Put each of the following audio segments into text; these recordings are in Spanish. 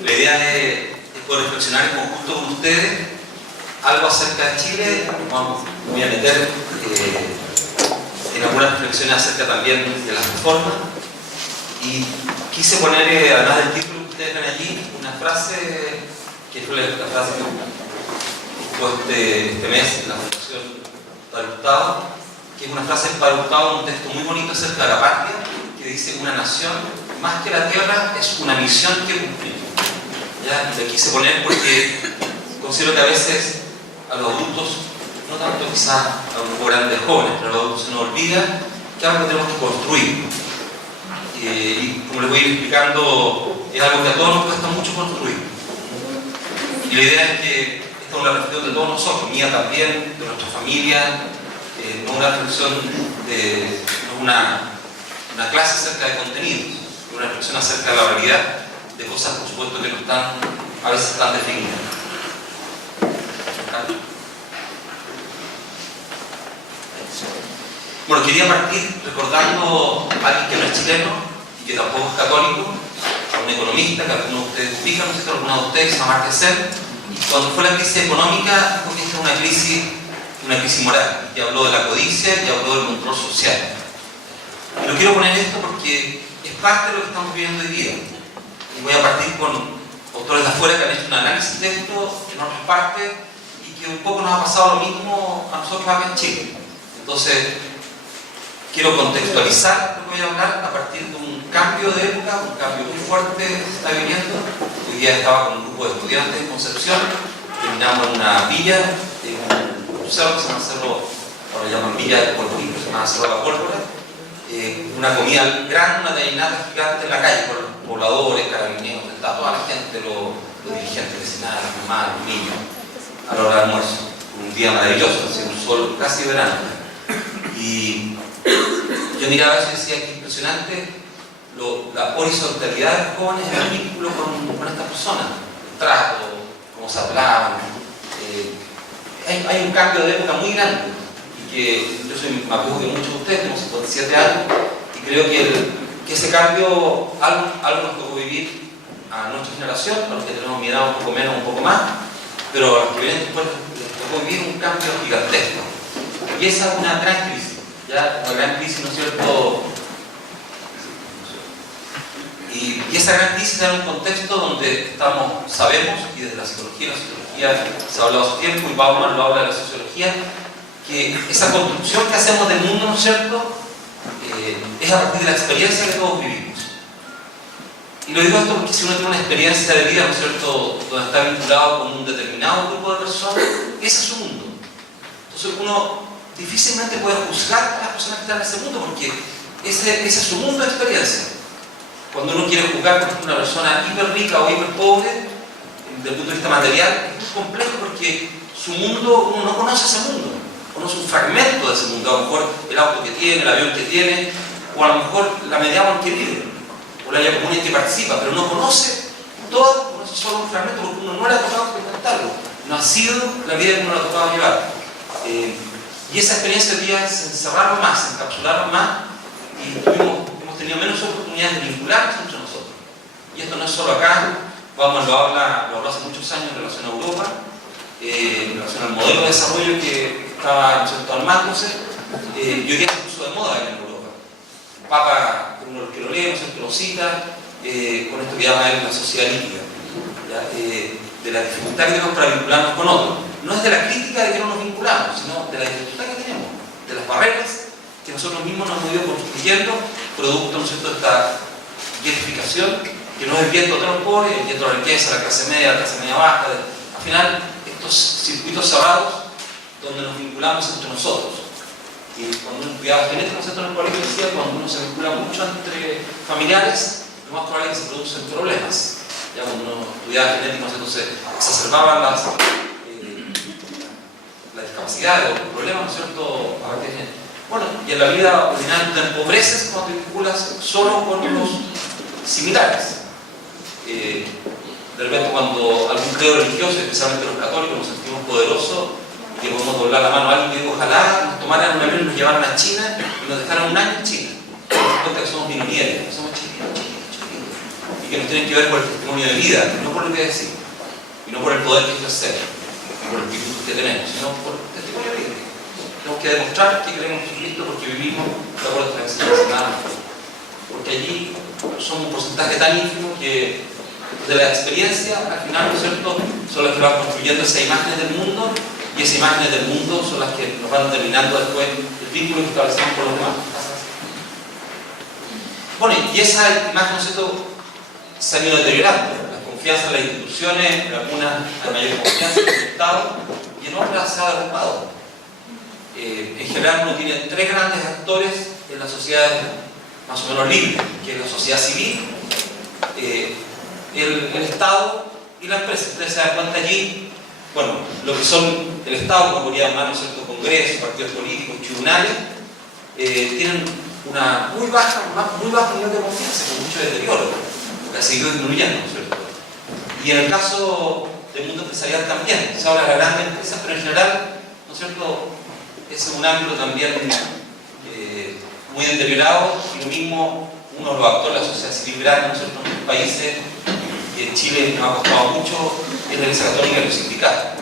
La idea es poder reflexionar en conjunto con ustedes algo acerca de Chile. Me voy a meter en algunas reflexiones acerca también de las reformas. Y quise poner, además del título que ustedes ven allí, una frase que fue la frase que ocupó este mes en la Fundación Padre Hurtado, que es una frase de Padre Hurtado, un texto muy bonito acerca de la patria, que dice: una nación, más que la tierra, es una misión que cumplir. ¿Ya? Y lo quise poner porque considero que a veces a los adultos, no tanto quizás a un poco grandes jóvenes, pero a los adultos se nos olvida que algo que tenemos que construir. Y como les voy a ir explicando, es algo que a todos nos cuesta mucho construir. Y la idea es que esta es una reflexión de todos nosotros, mía también, de nuestra familia, no una reflexión de una clase acerca de contenidos, una reflexión acerca de la realidad de cosas, por supuesto, que no están a veces tan definidas. Bueno, quería partir recordando a alguien que no es chileno y que tampoco es católico, a un economista que algunos de ustedes ubican, no sé si algunos de ustedes, se llama Marquesel, y cuando fue la crisis económica dijo que esta es una crisis moral, y habló de la codicia y habló del control social. Y lo quiero poner esto porque es parte de lo que estamos viviendo hoy día. Y voy a partir con autores de afuera que han hecho un análisis de esto en otras partes y que un poco nos ha pasado lo mismo a nosotros acá en Chile. Entonces, quiero contextualizar lo que voy a hablar a partir de un cambio de época, un cambio muy fuerte que se está viviendo. Hoy día estaba con un grupo de estudiantes en Concepción, terminamos en una villa, en un cerro que se llama Cerro, ahora llaman Villa de Polvorín, que se llama Cerro de la Pólvora. Una comida grande, una caminata gigante en la calle con los pobladores, carabineros, está toda la gente, los dirigentes vecinales, las mamás, los niños, a la hora del almuerzo. Un día maravilloso, así, un sol casi verano. Y yo miraba eso y decía que impresionante la horizontalidad de los jóvenes en el vínculo con estas personas, el trato, cómo se hablaban. Hay un cambio de época muy grande. Que yo soy más viejo que muchos de ustedes, tengo 57 años, y creo que ese cambio algo nos tocó vivir a nuestra generación, a los que tenemos mi edad un poco menos, un poco más, pero a los que vienen después les tocó vivir un cambio gigantesco. Y esa es una gran crisis, ¿ya? Una gran crisis, ¿no es cierto? Y esa gran crisis da un contexto donde sabemos, y desde la psicología se ha hablado hace tiempo, y Bauman lo habla de la sociología, que esa construcción que hacemos del mundo, ¿no es cierto?, es a partir de la experiencia que todos vivimos. Y lo digo esto porque si uno tiene una experiencia de vida, ¿no es cierto?, donde está vinculado con un determinado grupo de personas, ese es su mundo. Entonces uno difícilmente puede juzgar a las personas que están en ese mundo, porque ese es su mundo de experiencia. Cuando uno quiere juzgar, por ejemplo, una persona hiper rica o hiper pobre, desde el punto de vista material, es muy complejo porque su mundo, uno no conoce ese mundo. Conoce un fragmento de ese mundo, a lo mejor el auto que tiene, el avión que tiene, o a lo mejor la media en que vive, o la comunidad en que participa, pero no conoce todo, conoce solo un fragmento, porque uno no le ha tocado experimentarlo, no ha sido la vida que uno le ha tocado llevar. Y esa experiencia hoy día se encerraron más, se encapsularon más, y hemos tenido menos oportunidades de vincularnos entre nosotros. Y esto no es solo acá, Bauman lo habló hace muchos años en relación a Europa, en relación al modelo de desarrollo que estaba armándose, y hoy día se puso de moda en Europa. El Papa, uno de los que lo lee, ¿no? Lo cita, con esto que llama él la sociedad líquida, de la dificultad que tenemos para vincularnos con otros. No es de la crítica de que no nos vinculamos, sino de la dificultad que tenemos, de las barreras que nosotros mismos nos hemos ido construyendo, producto, ¿no es cierto?, de esta gentrificación, que no es el viento de los pobres, el viento de la riqueza, la clase media baja, al final, estos circuitos cerrados donde nos vinculamos entre nosotros. Y cuando uno cuidaba genético, en el colegio decía, cuando uno se vincula mucho entre familiares, lo más probable es que se producen problemas. Ya cuando uno estudiaba genético, entonces exacerbaban las discapacidades o los problemas, ¿no es cierto?, a partir de genética. Bueno, y en la vida ordinaria te empobreces cuando te vinculas solo con los similares. De repente cuando algún credo religioso, especialmente los católicos, nos sentimos poderosos y que podemos doblar la mano a alguien y digo, ojalá nos tomaran un avión y nos llevaran a China y nos dejaran un año en China. Nos cuenta que somos minorías, que somos chiquitos, y que que nos tienen que ver con el testimonio de vida, no por lo que decimos, y no por el poder que ejercemos, por el espíritu que tenemos, sino por el testimonio de vida. Tenemos que demostrar que creemos en Jesucristo porque vivimos de acuerdo a nuestra enseñanza, porque allí son un porcentaje tan ínfimo que de la experiencia, al final, ¿no es cierto?, son las que van construyendo esa imagen del mundo, y esas imágenes del mundo son las que nos van determinando después el vínculo que establecemos con los demás. Bueno, y esa imagen, ¿no es cierto?, se ha ido deteriorando. La confianza en las instituciones, en algunas hay mayor confianza en el Estado, y en otras se ha derrumbado. En general uno tiene tres grandes actores en la sociedad más o menos libre, que es la sociedad civil, el Estado y la empresa. Ustedes se dan cuenta allí, bueno, lo que son el Estado, como podría llamar, ¿no es cierto?, Congreso, partidos políticos, tribunales, tienen una muy bajo nivel de confianza, con mucho deterioro, porque ha seguido disminuyendo, ¿no es cierto? Y en el caso del mundo empresarial también, se habla de las grandes empresas, pero en general, ¿no es cierto?, es un ámbito también muy deteriorado, y lo mismo uno de los actores de la sociedad civil grande, ¿no es cierto?, en otros países, y en Chile nos ha costado mucho, es la Iglesia Católica y los sindicatos.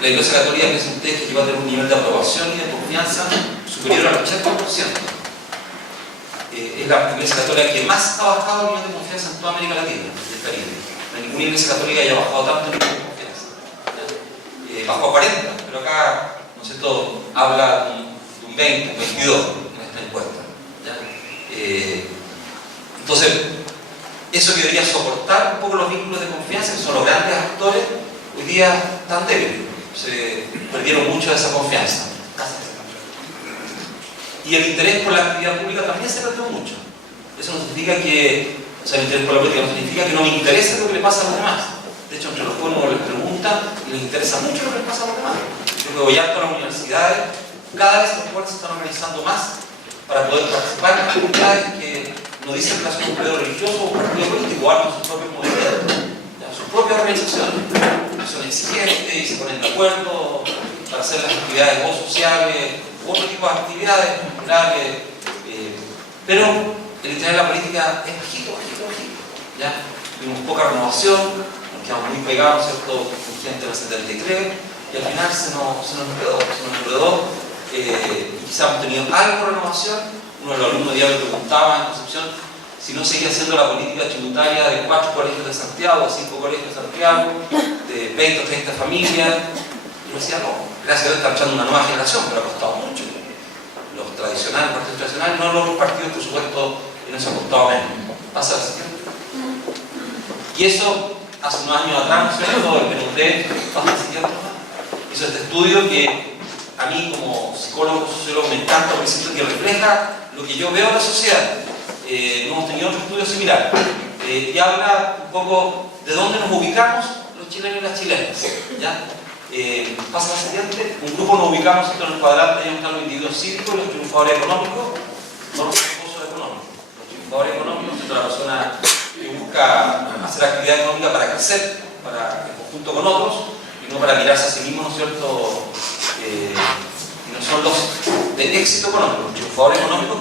La Iglesia Católica piensa ustedes que va a tener un nivel de aprobación y de confianza superior al 80%. Es la Iglesia Católica que más ha bajado el nivel de confianza en toda América Latina y el Caribe. No hay ninguna Iglesia Católica haya bajado tanto el nivel de confianza. Bajó a 40, pero acá, ¿no es cierto?, habla de un 20, un 22 en esta encuesta. Entonces, eso que debería soportar un poco los vínculos de confianza, que son los grandes actores, hoy día están débiles. Se perdieron mucho de esa confianza. Y el interés por la actividad pública también se perdió mucho. Eso no significa que, o sea, el interés por la política no significa que no me interese lo que le pasa a los demás. De hecho, entre los jóvenes uno les pregunta y les interesa mucho lo que les pasa a los demás. Yo que voy harto a las universidades, cada vez los jóvenes se están organizando más para poder participar en actividades que no dicen relación con un partido religioso o un partido político, arman sus propios movimientos, sus propias organizaciones, que son exigentes y se ponen de acuerdo para hacer las actividades o sociales u otro tipo de actividades culturales, pero el interés de la política es bajito, ¿ya? Tuvimos poca renovación, nos quedamos muy pegados, ¿cierto?, con gente del 73, y al final se nos enredó, y quizás hemos tenido algo de renovación. Uno de los alumnos de día me preguntaba en Concepción si no seguía haciendo la política tributaria de 4 colegios de Santiago, 5 colegios de Santiago, de 20 o 30 familias. Y yo decía, no, gracias a Dios está echando una nueva generación, pero ha costado mucho. Los tradicionales, partidos tradicionales, no los partidos, por supuesto, en eso ha costado menos. Pasa la siguiente. Y eso, hace unos años atrás, ¿cierto?, el PNUD pasa la siguiente. Hizo este estudio que a mí, como psicólogo, sociólogo, me encanta porque siento que refleja lo que yo veo en la sociedad. No hemos tenido otro estudio similar. Y habla un poco de dónde nos ubicamos los chilenos y las chilenas. ¿Ya? Pasa la siguiente. Un grupo nos ubicamos en el cuadrante, ya están los individuos cívicos y los triunfadores económicos, no los triunfadores económicos. Los triunfadores económicos es una persona que busca hacer actividad económica para crecer, para en conjunto con otros, y no para mirarse a sí mismo, ¿no es cierto? Y no son los de éxito económico, los triunfadores económicos,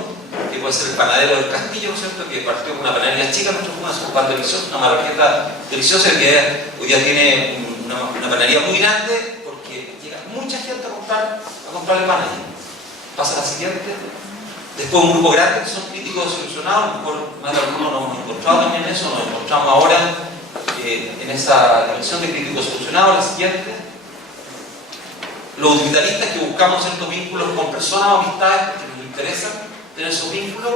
que puede ser el panadero del Castillo, ¿no es cierto?, que partió con una panadería chica, nuestro un pan delicioso, una marqueta deliciosa, que hoy día tiene una panadería muy grande porque llega mucha gente a comprarle pan allí. Pasa la siguiente. Después un grupo grande que son críticos desilusionados, a lo mejor más de algunos nos hemos encontrado también en eso, nos encontramos ahora en esa dimensión de críticos desilusionados. La siguiente. Los utilitaristas que buscamos ciertos vínculos con personas o amistades porque nos interesa tener esos vínculos.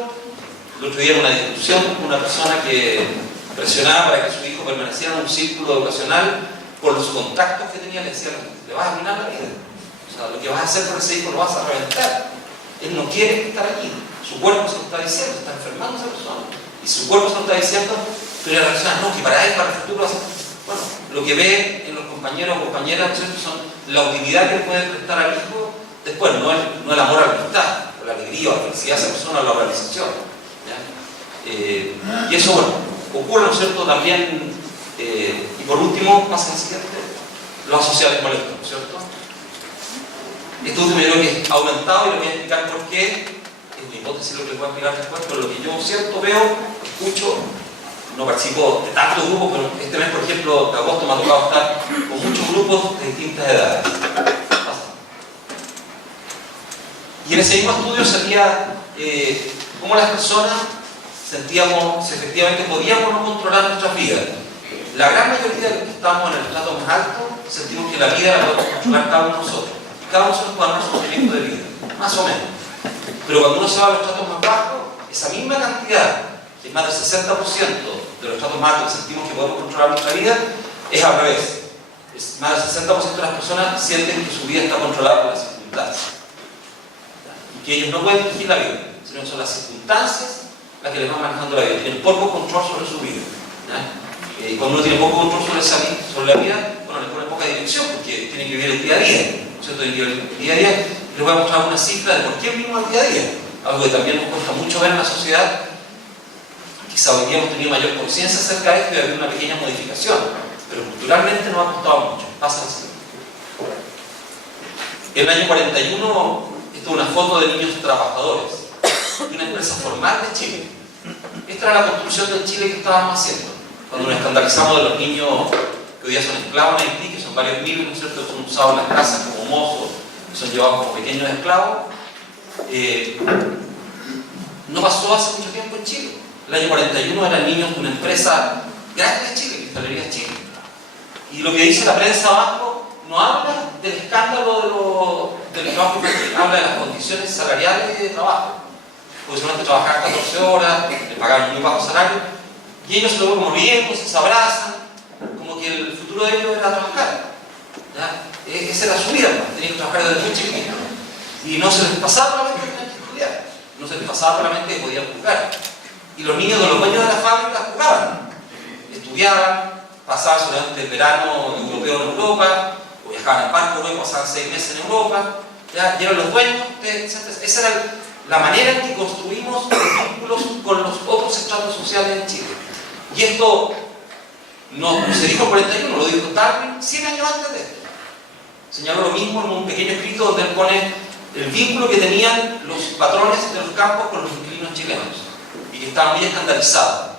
El otro día en una discusión con una persona que presionaba para que su hijo permaneciera en un círculo educacional por los contactos que tenía, le decía, le vas a arruinar la vida. O sea, lo que vas a hacer por ese hijo lo vas a reventar. Él no quiere estar aquí. Su cuerpo se lo está diciendo, está enfermando esa persona. Y su cuerpo se lo está diciendo, pero la persona no, que para él, para el futuro, bueno, lo que ve en los compañeros o compañeras, ¿cierto?, son la utilidad que le puede prestar al hijo después, no el amor a la amistad, o la alegría o la felicidad de esa persona, la organización. Y eso, bueno, ocurre, ¿no es cierto?, también, y por último, pasa el siguiente, los asociados molestos, ¿no es cierto? Esto último yo creo que ha aumentado y le voy a explicar por qué. Es una hipótesis lo que les voy a explicar después, pero lo que yo siento, veo, escucho, no participo de tantos grupos, pero este mes, por ejemplo, de agosto me ha tocado estar con muchos grupos de distintas edades. Y en ese mismo estudio salía cómo las personas sentíamos si efectivamente podíamos o no controlar nuestras vidas. La gran mayoría de los que estamos en el estrato más alto sentimos que la vida la podemos controlar cada uno de nosotros. Y cada uno de nosotros puede dar su proyecto de vida, más o menos. Pero cuando uno se va a los estratos más bajos, esa misma cantidad, que es más del 60% de los estratos más altos que sentimos que podemos controlar nuestra vida, es al revés. Es más del 60% de las personas sienten que su vida está controlada por las circunstancias. Y que ellos no pueden dirigir la vida, sino que son las circunstancias las que les van manejando la vida. Tienen poco control sobre su vida. Y cuando uno tiene poco control sobre la vida, bueno, le pone poca dirección, porque tiene que vivir el día a día, ¿no es cierto? El día a día. Les voy a mostrar una cifra de por qué vivimos el día a día. Algo que también nos cuesta mucho ver en la sociedad. Quizá hoy día hemos tenido mayor conciencia acerca de esto y ha habido una pequeña modificación, pero culturalmente nos ha costado mucho. Pasa así. En el año 41, esto es una foto de niños trabajadores de una empresa formal de Chile. Esta era la construcción del Chile que estábamos haciendo. Cuando nos escandalizamos de los niños que hoy día son esclavos en Haití, que son varios miles, ¿no es cierto?, que son usados en las casas como mozos, que son llevados como pequeños esclavos. No pasó hace mucho tiempo en Chile. El año 41 eran niños de una empresa grande de Chile, Cristalería Chile. Y lo que dice la prensa abajo no habla del escándalo del trabajo infantil, habla de las condiciones salariales de trabajo. Porque solamente trabajaban 14 horas, le pagaban muy bajo salario, y ellos se lo ven como riendo, se abrazan, como que el futuro de ellos era trabajar. ¿Ya? Esa era su vida, tenían que trabajar desde muy chiquitos. Y no se les pasaba por la mente que tenían que estudiar, no se les pasaba por la mente que podían jugar. Y los niños de los dueños de la fábrica jugaban, estudiaban, pasaban solamente el verano europeo en Europa, o viajaban en barco y pasaban 6 meses en Europa, ¿ya? Y eran los dueños, esa era la manera en que construimos los vínculos con los otros estratos sociales en Chile. Y esto no se dijo en 41, lo dijo Darwin 100 años antes de esto. Señaló lo mismo en un pequeño escrito donde él pone el vínculo que tenían los patrones de los campos con los inquilinos chilenos y que estaban muy escandalizados.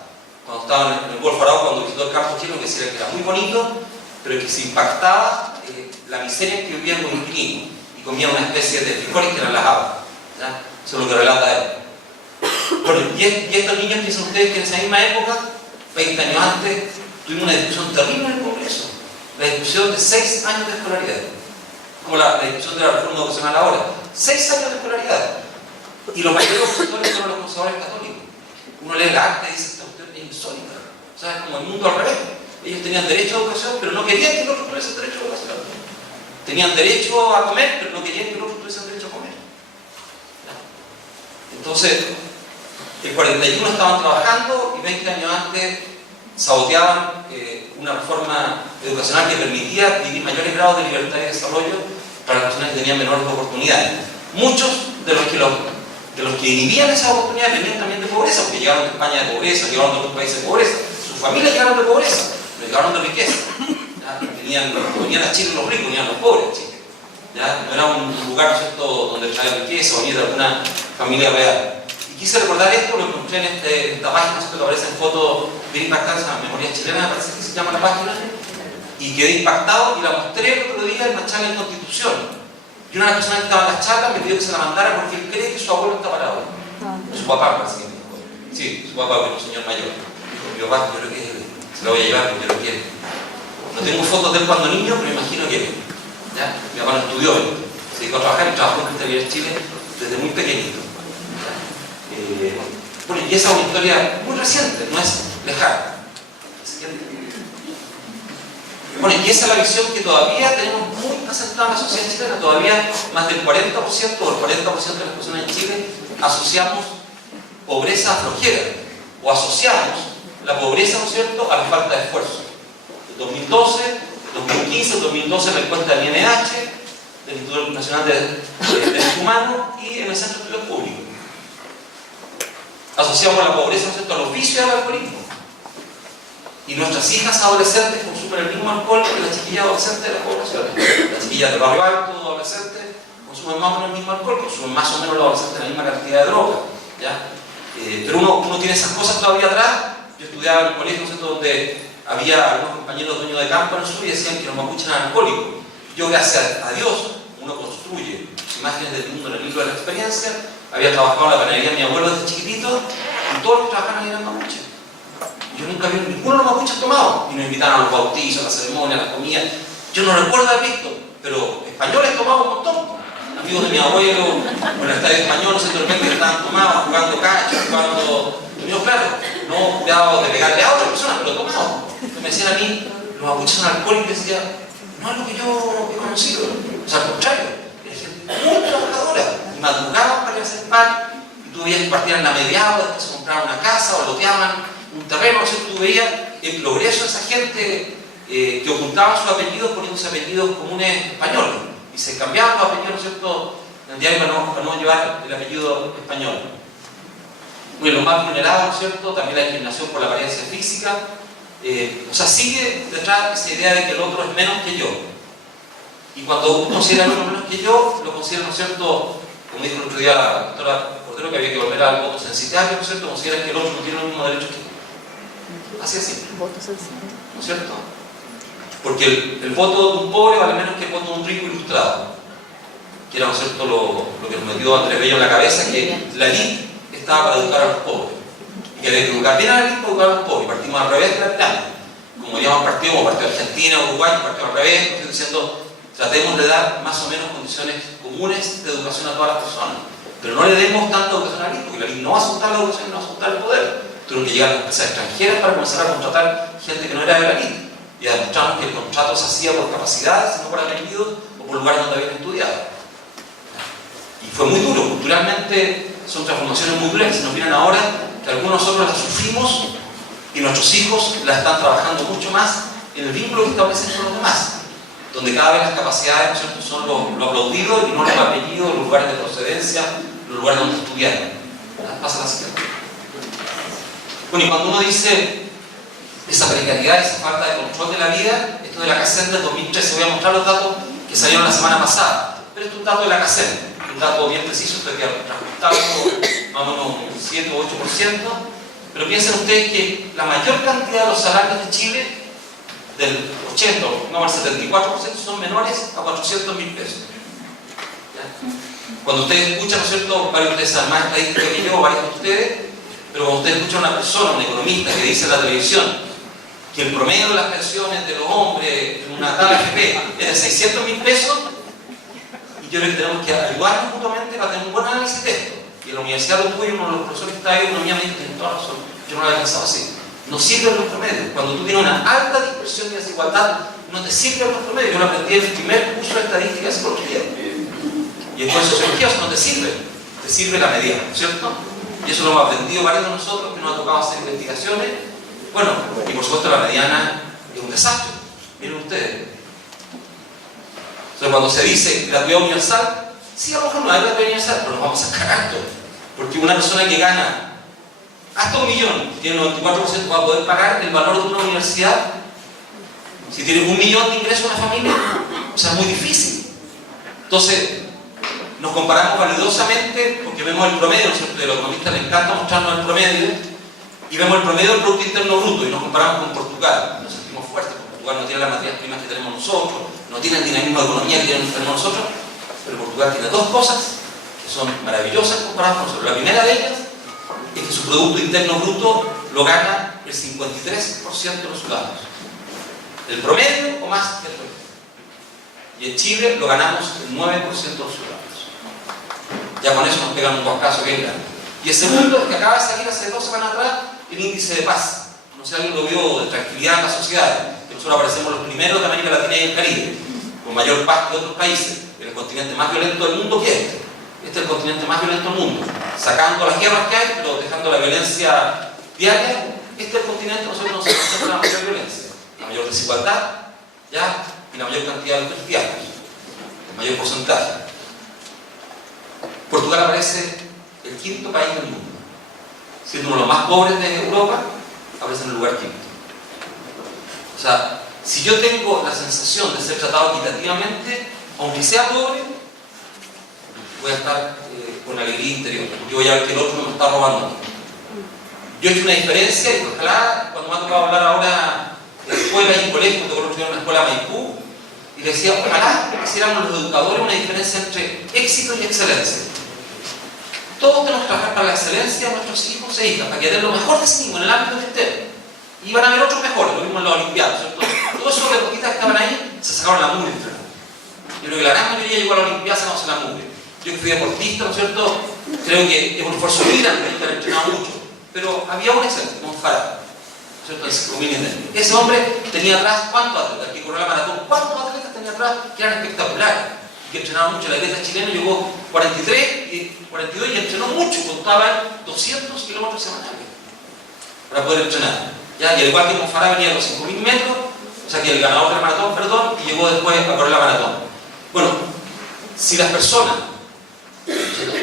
Cuando estaban en el Golfo Arauco, cuando visitó el campo chileno, que decía que era muy bonito, pero que se impactaba la miseria en que vivían los inquilinos y comían una especie de frijoles que eran las habas. ¿Ya? Eso es lo que relata él. Bueno, y estos niños, piensan ustedes que en esa misma época, 20 años antes, tuvimos una discusión terrible en el Congreso. La discusión de 6 años de escolaridad. Como la discusión de la reforma educacional ahora. 6 años de escolaridad. Y los mayores opositores fueron los conservadores católicos. Uno lee la acta y dice, esta cuestión es insólita. O sea, es como el mundo al revés. Ellos tenían derecho a educación, pero no querían que los otros tuviesen derecho a educación. Tenían derecho a comer, pero no querían que los otros tuviesen derecho a comer. Entonces, el 41 estaban trabajando y 20 años antes saboteaban una reforma educacional que permitía vivir mayores grados de libertad y desarrollo para las personas que tenían menores oportunidades. Muchos de los que vivían esas oportunidades venían también de pobreza, porque llegaron de España de pobreza, llegaron de otros países de pobreza. Sus familias llegaron de pobreza, pero llegaron de riqueza. Venían a Chile los ricos, venían los pobres a Chile. ¿Ya? No era un lugar, ¿cierto?, donde traía riqueza o venía de alguna familia real. Y quise recordar esto, lo encontré en esta página, ¿cierto?, que aparece en fotos bien impactantes, en Memoria Chilena, me parece que se llama la página, y quedé impactado y la mostré el otro día en una charla en Constitución. Y una de las personas que estaba en la charla me pidió que se la mandara porque él cree que su abuelo está parado. Su papá, parece que me dijo. Sí, su papá, que era un señor mayor. Dijo, mi papá, yo creo que se lo voy a llevar porque lo quiere. No tengo fotos de él cuando niño, pero me imagino que ¿ya? Mi papá no estudió, se dedicó a trabajar y trabajó en Cristalería Chile desde muy pequeñito. Bueno, y esa es una historia muy reciente, no es lejana. Bueno, y esa es la visión que todavía tenemos muy acentuada en la sociedad chilena. Todavía más del 40% o el 40% de las personas en Chile asociamos pobreza a flojera, o asociamos la pobreza, ¿no es cierto?, a la falta de esfuerzo. En 2012, 2015, 2012 la encuesta del INH, del Instituto Nacional de Derechos Humanos y en el Centro de Estudios Públicos. Asociamos la pobreza, ¿no es cierto?, a los vicios y al alcoholismo. Y nuestras hijas adolescentes consumen el mismo alcohol que las chiquillas adolescentes de las poblaciones. Las chiquillas de barrio alto, adolescentes, consumen más o menos el mismo alcohol, consumen más o menos los adolescentes la misma cantidad de droga. ¿Ya? Pero uno tiene esas cosas todavía atrás Yo estudiaba en un colegio, ¿cierto?, donde había algunos compañeros dueños de campo en el sur y decían que los mapuches eran alcohólicos. Yo, gracias a Dios, uno construye imágenes del mundo en el libro de la experiencia. Había trabajado en la panadería de mi abuelo desde chiquitito y todos los que trabajaban ahí eran mapuches. Yo nunca vi ninguno de los mapuches tomados y nos invitaron a los bautizos, a las ceremonias, a las comidas. Yo no recuerdo haber visto, pero españoles tomaban un montón. Amigos de mi abuelo, en el estadio español, de repente estaban tomados, jugando cacho, jugando. Yo, claro, no cuidado de pegarle a otras personas, pero tomados. Entonces me decían a mí, los mapuches son alcohólicos, y decía, no es lo que yo he conocido. O sea, al contrario, era gente muy trabajadora. Y madrugaban para ir a hacer pan, y tú veías que partían la media hora, después se compraban una casa o loteaban un terreno, o sea, tú veías el progreso de esa gente que ocultaban sus apellidos poniéndose apellidos comunes españoles. Y se cambiaban los apellidos, ¿no es cierto?, en el diario para no llevar el apellido español. Bueno, los más vulnerados, ¿no es cierto?, también la discriminación por la apariencia física. O sea, sigue detrás esa idea de que el otro es menos que yo. Y cuando uno considera al otro menos que yo, lo considera, ¿no es cierto?, como dijo el otro día la doctora Cordero, que había que volver al voto censitario, ¿no es cierto?, considera que el otro no tiene los mismos derechos que yo. Así es simple. Voto censitario. ¿No es cierto? Porque el voto de un pobre vale menos que el voto de un rico ilustrado. Que era, ¿no es cierto?, lo que nos metió Andrés Bello en la cabeza, que la elite estaba para educar a los pobres. Y que había que educar bien a la elite para educar a los pobres. Partimos al revés de la pirámide. Como llamamos partido, como partido Argentina, Uruguay, partido al revés, estoy diciendo, tratemos de dar más o menos condiciones comunes de educación a todas las personas. Pero no le demos tanta educación a la elite, porque la elite no va a soltar la educación y no va a soltar el poder. Tuvieron que llegar a las empresas extranjeras para comenzar a contratar gente que no era de la elite. Y demostramos que el contrato se hacía por capacidades, no por apellidos o por lugares donde habían estudiado. Y fue muy duro, culturalmente son transformaciones muy duras que se nos vienen ahora, que algunos nosotros las sufrimos y nuestros hijos la están trabajando mucho más en el vínculo que establecen con los demás, donde cada vez las capacidades, ¿no es cierto?, son lo aplaudido y no los apellidos, los lugares de procedencia, los lugares donde estudiaron. Pasa la siguiente. Bueno, y cuando uno dice esa precariedad, esa falta de control de la vida, esto de la CACEN del 2013, voy a mostrar los datos que salieron la semana pasada, pero esto es un dato de la CACEN, un dato bien preciso, esto que reajustado más o menos un 7 o 8%, pero piensen ustedes que la mayor cantidad de los salarios de Chile, del 80, no, el 74% son menores a 400.000 pesos. ¿Ya? Cuando ustedes escuchan, ¿no es cierto?, varios de ustedes saben más estadística que yo, varios de ustedes, pero cuando ustedes escuchan a una persona, un economista que dice en la televisión que el promedio de las pensiones de los hombres en una tabla FP es de 600.000 pesos, y yo creo que tenemos que ayudarnos mutuamente para tener un buen análisis de esto. Y en la universidad lo tuve, uno de los profesores que está ahí de economía me dijo, tiene toda razón, yo no lo había pensado así. No sirven los promedios. Cuando tú tienes una alta dispersión y desigualdad, no te sirven los promedios. Yo lo aprendí en el primer curso de estadística y psicología. Y en sociología no te sirve, te sirve la mediana, ¿cierto? Y eso lo hemos aprendido varios de nosotros que nos ha tocado hacer investigaciones. Bueno, y por supuesto la mediana es un desastre. Miren ustedes. Entonces cuando se dice gratuidad universal, sí, a lo mejor no hay gratuidad universal, pero nos vamos a sacar harto. Porque una persona que gana hasta 1 millón, tiene un 94% va a poder pagar el valor de una universidad. Si tienes 1 millón de ingresos en una familia, o sea, es muy difícil. Entonces, nos comparamos validosamente porque vemos el promedio, ¿no es cierto? A los economistas les encanta mostrarnos el promedio, y vemos el promedio del Producto Interno Bruto y nos comparamos con Portugal. Nos sentimos fuertes, porque Portugal no tiene las materias primas que tenemos nosotros, no tiene el dinamismo de economía que tenemos nosotros, pero Portugal tiene dos cosas que son maravillosas comparadas con nosotros. La primera de ellas es que su Producto Interno Bruto lo gana el 53% de los ciudadanos. El promedio o más que el promedio. Y en Chile lo ganamos el 9% de los ciudadanos. Ya con eso nos pegan un guascazo bien grande. Y el segundo es que acaba de salir hace 2 semanas atrás el índice de paz. No sé si alguien lo vio, de tranquilidad en la sociedad. Que nosotros aparecemos los primeros de América Latina y el Caribe, con mayor paz que otros países. En el continente más violento del mundo, ¿qué es este? Este es el continente más violento del mundo. Sacando las guerras que hay, pero dejando la violencia diaria, este es el continente nosotros nos concentra la mayor violencia, la mayor desigualdad, ¿ya? Y la mayor cantidad de cristianos, el mayor porcentaje. Portugal aparece el 5º país del mundo, siendo uno de los más pobres de Europa, aparece en el lugar 5º. O sea, si yo tengo la sensación de ser tratado equitativamente, aunque sea pobre, voy a estar con alegría interior, porque voy a ver que el otro no me está robando a mí. Yo he hecho una diferencia y ojalá cuando me ha tocado hablar ahora de escuelas y colegios, me tocó estudiar en una escuela Maipú, y le decía, ojalá hiciéramos los educadores una diferencia entre éxito y excelencia. Todos tenemos que trabajar para la excelencia de nuestros hijos e hijas, para que den lo mejor de sí mismos en el ámbito que estén. Y van a haber otros mejores, lo mismo en las Olimpiadas, ¿cierto? Todos esos deportistas que estaban ahí se sacaron la mugre. Yo creo que la gran mayoría llegó a la Olimpiada sacándose la mugre. Yo que fui deportista, ¿no es cierto? Creo que es un esfuerzo muy grande, hay que haber entrenado mucho. Pero había un excelente, como Farah, ¿cierto? El 5.000 y medio. Ese hombre tenía atrás, ¿cuántos atletas? Que corrió la maratón, ¿cuántos atletas tenía atrás que eran espectaculares? Que entrenaban mucho. El atleta chileno llegó 43 y 42 y entrenó mucho, contaban 200 kilómetros semanales para poder entrenar. ¿Ya? Y al igual que con Farah venía a los 5.000 metros, o sea que el ganador del maratón, perdón, y llegó después a correr la maratón. Bueno, si las personas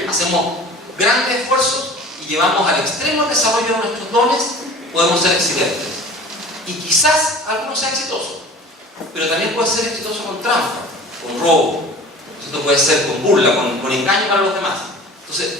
hacemos grandes esfuerzos y llevamos al extremo el desarrollo de nuestros dones, podemos ser excelentes. Y quizás algunos sean exitosos, pero también puede ser exitoso con trampa, con robo, esto puede ser con burla, con engaño para los demás. Entonces,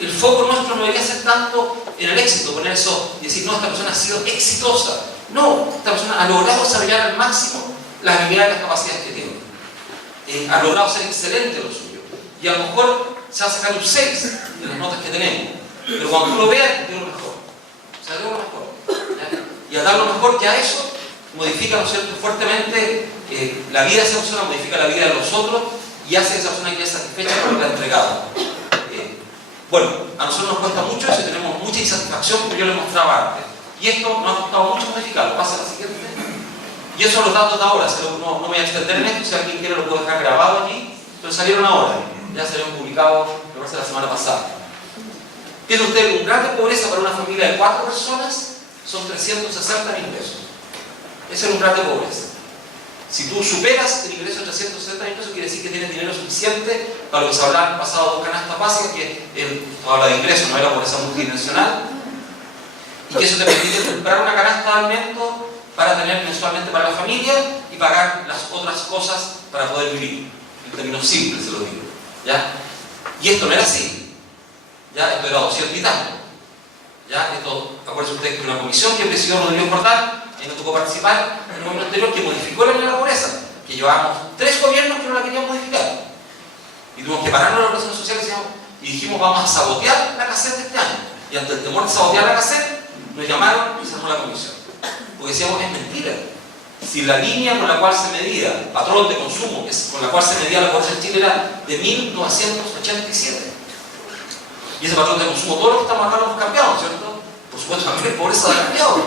el foco nuestro no debería ser tanto en el éxito, poner eso y decir, no, esta persona ha sido exitosa. No, esta persona ha logrado desarrollar al máximo las habilidades y las capacidades que tiene. Ha logrado ser excelente en lo suyo. Y a lo mejor se va a sacar un 6 de las notas que tenemos. Pero cuando tú lo veas, dio lo mejor. O sea, dio lo mejor. ¿Ya? Y al dar lo mejor, ya eso modifica, ¿no es cierto?, fuertemente la vida de esa persona, modifica la vida de los otros y hace que esa persona quede satisfecha con lo que ha entregado. Bueno, a nosotros nos cuesta mucho eso y tenemos mucha insatisfacción, como yo les mostraba antes. Y esto nos ha costado mucho modificarlo. Pasa a la siguiente. Y eso son los datos de ahora. No me voy a extender en esto. Si alguien quiere, lo puedo dejar grabado aquí. Pero salieron ahora. Ya salieron publicados, me parece, la semana pasada. Tiene usted un grado de pobreza para una familia de 4 personas, son 360.000 pesos. Ese es un grado de pobreza. Si tú superas el ingreso de 360.000 pesos, quiere decir que tienes dinero suficiente para lo que se habla en el pasado 2 canastas básicas, que esto habla de ingresos, no es la pobreza multidimensional, y que eso te permite comprar una canasta de alimentos para tener mensualmente para la familia y pagar las otras cosas para poder vivir. En términos simples se lo digo. ¿Ya? Y esto no era así. ¿Ya? Esto era 200 y tanto. ¿Ya? Esto, acuérdense ustedes que una comisión que presidió Rodrigo Portal, y no tocó participar en el gobierno anterior, que modificó la ley de la pobreza, que llevábamos 3 gobiernos que no la querían modificar. Y tuvimos que pararnos las relaciones sociales y dijimos, vamos a sabotear la CACET de este año. Y ante el temor de sabotear la CACET, nos llamaron y se armó la comisión. Porque decíamos, es mentira. Si la línea con la cual se medía, el patrón de consumo, con la cual se medía la pobreza en Chile era de 1987. Y ese patrón de consumo, todos los que estamos acá lo hemos cambiado, ¿cierto? Por supuesto, también la pobreza ha cambiado.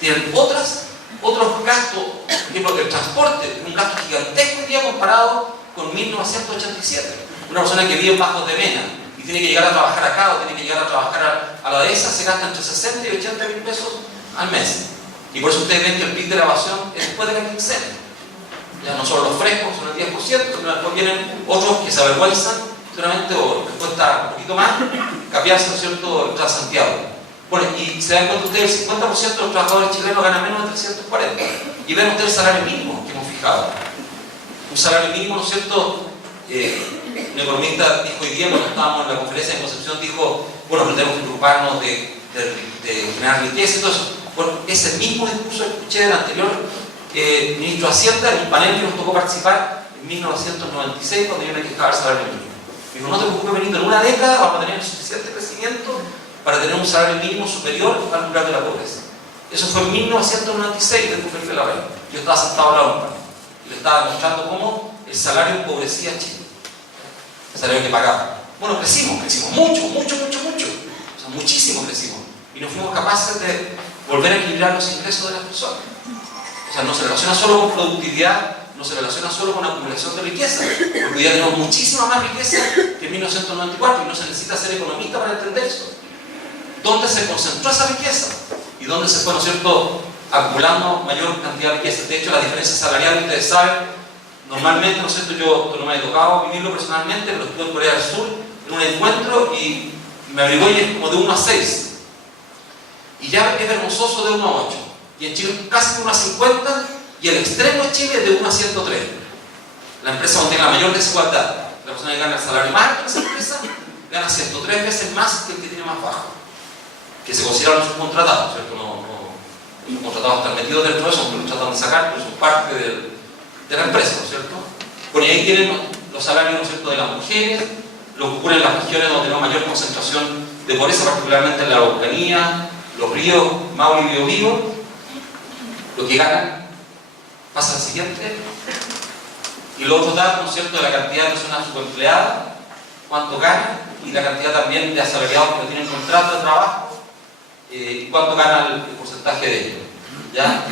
Tienen otros gastos, por ejemplo, el transporte, un gasto gigantesco hoy día comparado con 1987. Una persona que vive en Bajos de Mena y tiene que llegar a trabajar acá o tiene que llegar a trabajar a la dehesa, se gasta entre 60 y 80.000 pesos al mes. Y por eso ustedes ven que el pic de la evasión es después de la quincena. Ya no solo los frescos son el 10%, sino después vienen otros que se avergüenzan, seguramente, o les cuesta un poquito más, cambiarse, ¿no es cierto?, el Transantiago. Bueno, y se dan cuenta ustedes, el 50% de los trabajadores chilenos ganan menos de 340. Y ven ustedes el salario mínimo que hemos fijado. Un salario mínimo, ¿no es cierto? Un economista dijo hoy día, cuando estábamos en la conferencia de Concepción, dijo, bueno, pero tenemos que preocuparnos de generar riqueza y todo eso. Bueno, ese mismo discurso que escuché del anterior ministro de Hacienda en un panel que nos tocó participar en 1996, cuando yo me quejaba del salario mínimo. Dijo, no te preocupes, Benito, en una década vamos a tener suficiente crecimiento para tener un salario mínimo superior al umbral de la pobreza. Eso fue en 1996, de Felipe Larraín. Yo estaba sentado en la ONU y le estaba mostrando cómo el salario empobrecía a Chile. El salario que pagaba. Bueno, crecimos mucho. O sea, muchísimo crecimos. Y no fuimos capaces de volver a equilibrar los ingresos de las personas. O sea, no se relaciona solo con productividad, no se relaciona solo con acumulación de riqueza, porque hoy día tenemos muchísima más riqueza que en 1994 y no se necesita ser economista para entender eso. ¿Dónde se concentró esa riqueza? ¿Y dónde se fue, ¿no es cierto?, acumulando mayor cantidad de riqueza? De hecho, la diferencia salarial, ustedes saben, normalmente, ¿no es cierto?, yo no me he tocado vivirlo personalmente, pero estuve en Corea del Sur en un encuentro y me averiguó y es como de 1 a 6. Y ya es vergonzoso de 1 a 8. Y en Chile casi de 1 a 50, y el extremo de Chile es de 1 a 103. La empresa donde tiene la mayor desigualdad. La persona que gana el salario más alto en esa empresa gana 103 veces más que el que tiene más bajo. que se consideran subcontratados, ¿cierto? Los subcontratados están metidos dentro de eso, porque los tratan de sacar, pero son parte de la empresa, ¿no es cierto? Bueno, y ahí tienen los salarios, ¿no es cierto?, de las mujeres, lo que ocurre en las regiones donde hay mayor concentración de pobreza, particularmente en la Araucanía, los ríos Maule y Biobío, lo que ganan. Pasa al siguiente. Y los otros datos, ¿no es cierto?, de la cantidad de personas subempleadas, cuánto ganan, y la cantidad también de asalariados que no tienen contrato de trabajo, y cuánto gana el porcentaje de ellos. ¿Ya?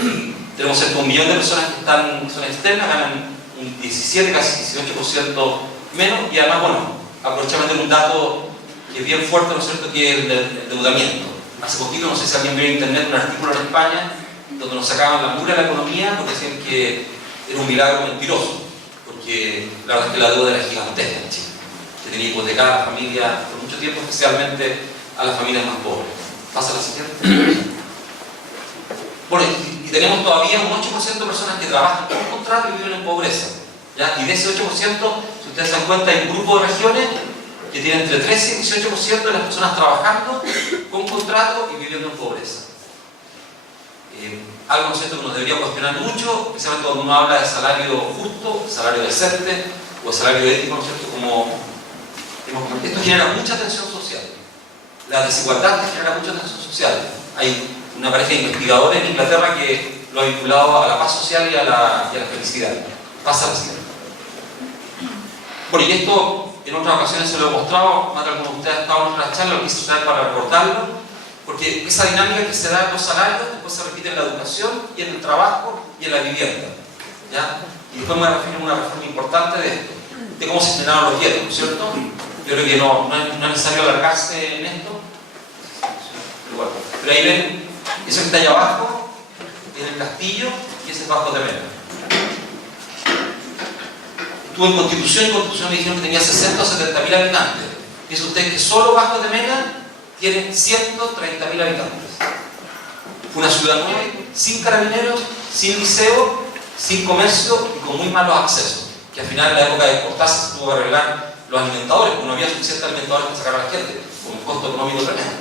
Tenemos cerca de 1 millón de personas que son externas, ganan un 17, casi 18% menos, y además, bueno, aprovechamos de un dato que es bien fuerte, ¿no es cierto?, que es el endeudamiento. Hace poquito, no sé si alguien vio en internet un artículo en España donde nos sacaban la mugre de la economía porque decían que era un milagro mentiroso, porque la verdad es que la deuda era gigantesca en Chile, que tenía hipotecada a la familia por mucho tiempo, especialmente a las familias más pobres. Pasa la siguiente. Bueno, y tenemos todavía un 8% de personas que trabajan con contrato y viven en pobreza, ¿ya? Y de ese 8%, si ustedes se dan cuenta, hay un grupo de regiones que tienen entre 13 y 18% de las personas trabajando con contrato y viviendo en pobreza. Algo, ¿no es cierto?, que nos debería cuestionar mucho, especialmente cuando uno habla de salario justo, salario decente o salario ético, ¿no es cierto?, como esto genera mucha tensión social. La desigualdad genera mucha tensión social. Hay una pareja de investigadores en Inglaterra que lo ha vinculado a la paz social y a la felicidad. Pasa la siguiente. Bueno, y esto en otras ocasiones se lo he mostrado, más de algunos de ustedes han estado en otras charlas, lo quise usar para recordarlo, porque esa dinámica que se da en los salarios después se repite en la educación y en el trabajo y en la vivienda, ¿ya? Y después me voy a referir a una reforma importante de esto, de cómo se estrenaron los guetos, ¿no es cierto? Yo creo que no es necesario alargarse en esto, pero ahí ven, eso que está allá abajo es el castillo y ese es Vasco de Mena. Estuve en Constitución y Constitución me dijeron que tenía 60 o 70 mil habitantes. Piensa usted que solo Vasco de Mena tiene 130 mil habitantes. Fue una ciudad nueva, sin carabineros, sin liceo, sin comercio y con muy malos accesos. Que al final, en la época de Cortázar, se tuvo que arreglar los alimentadores, porque no había suficientes alimentadores para sacar a la gente, con un costo económico tremendo.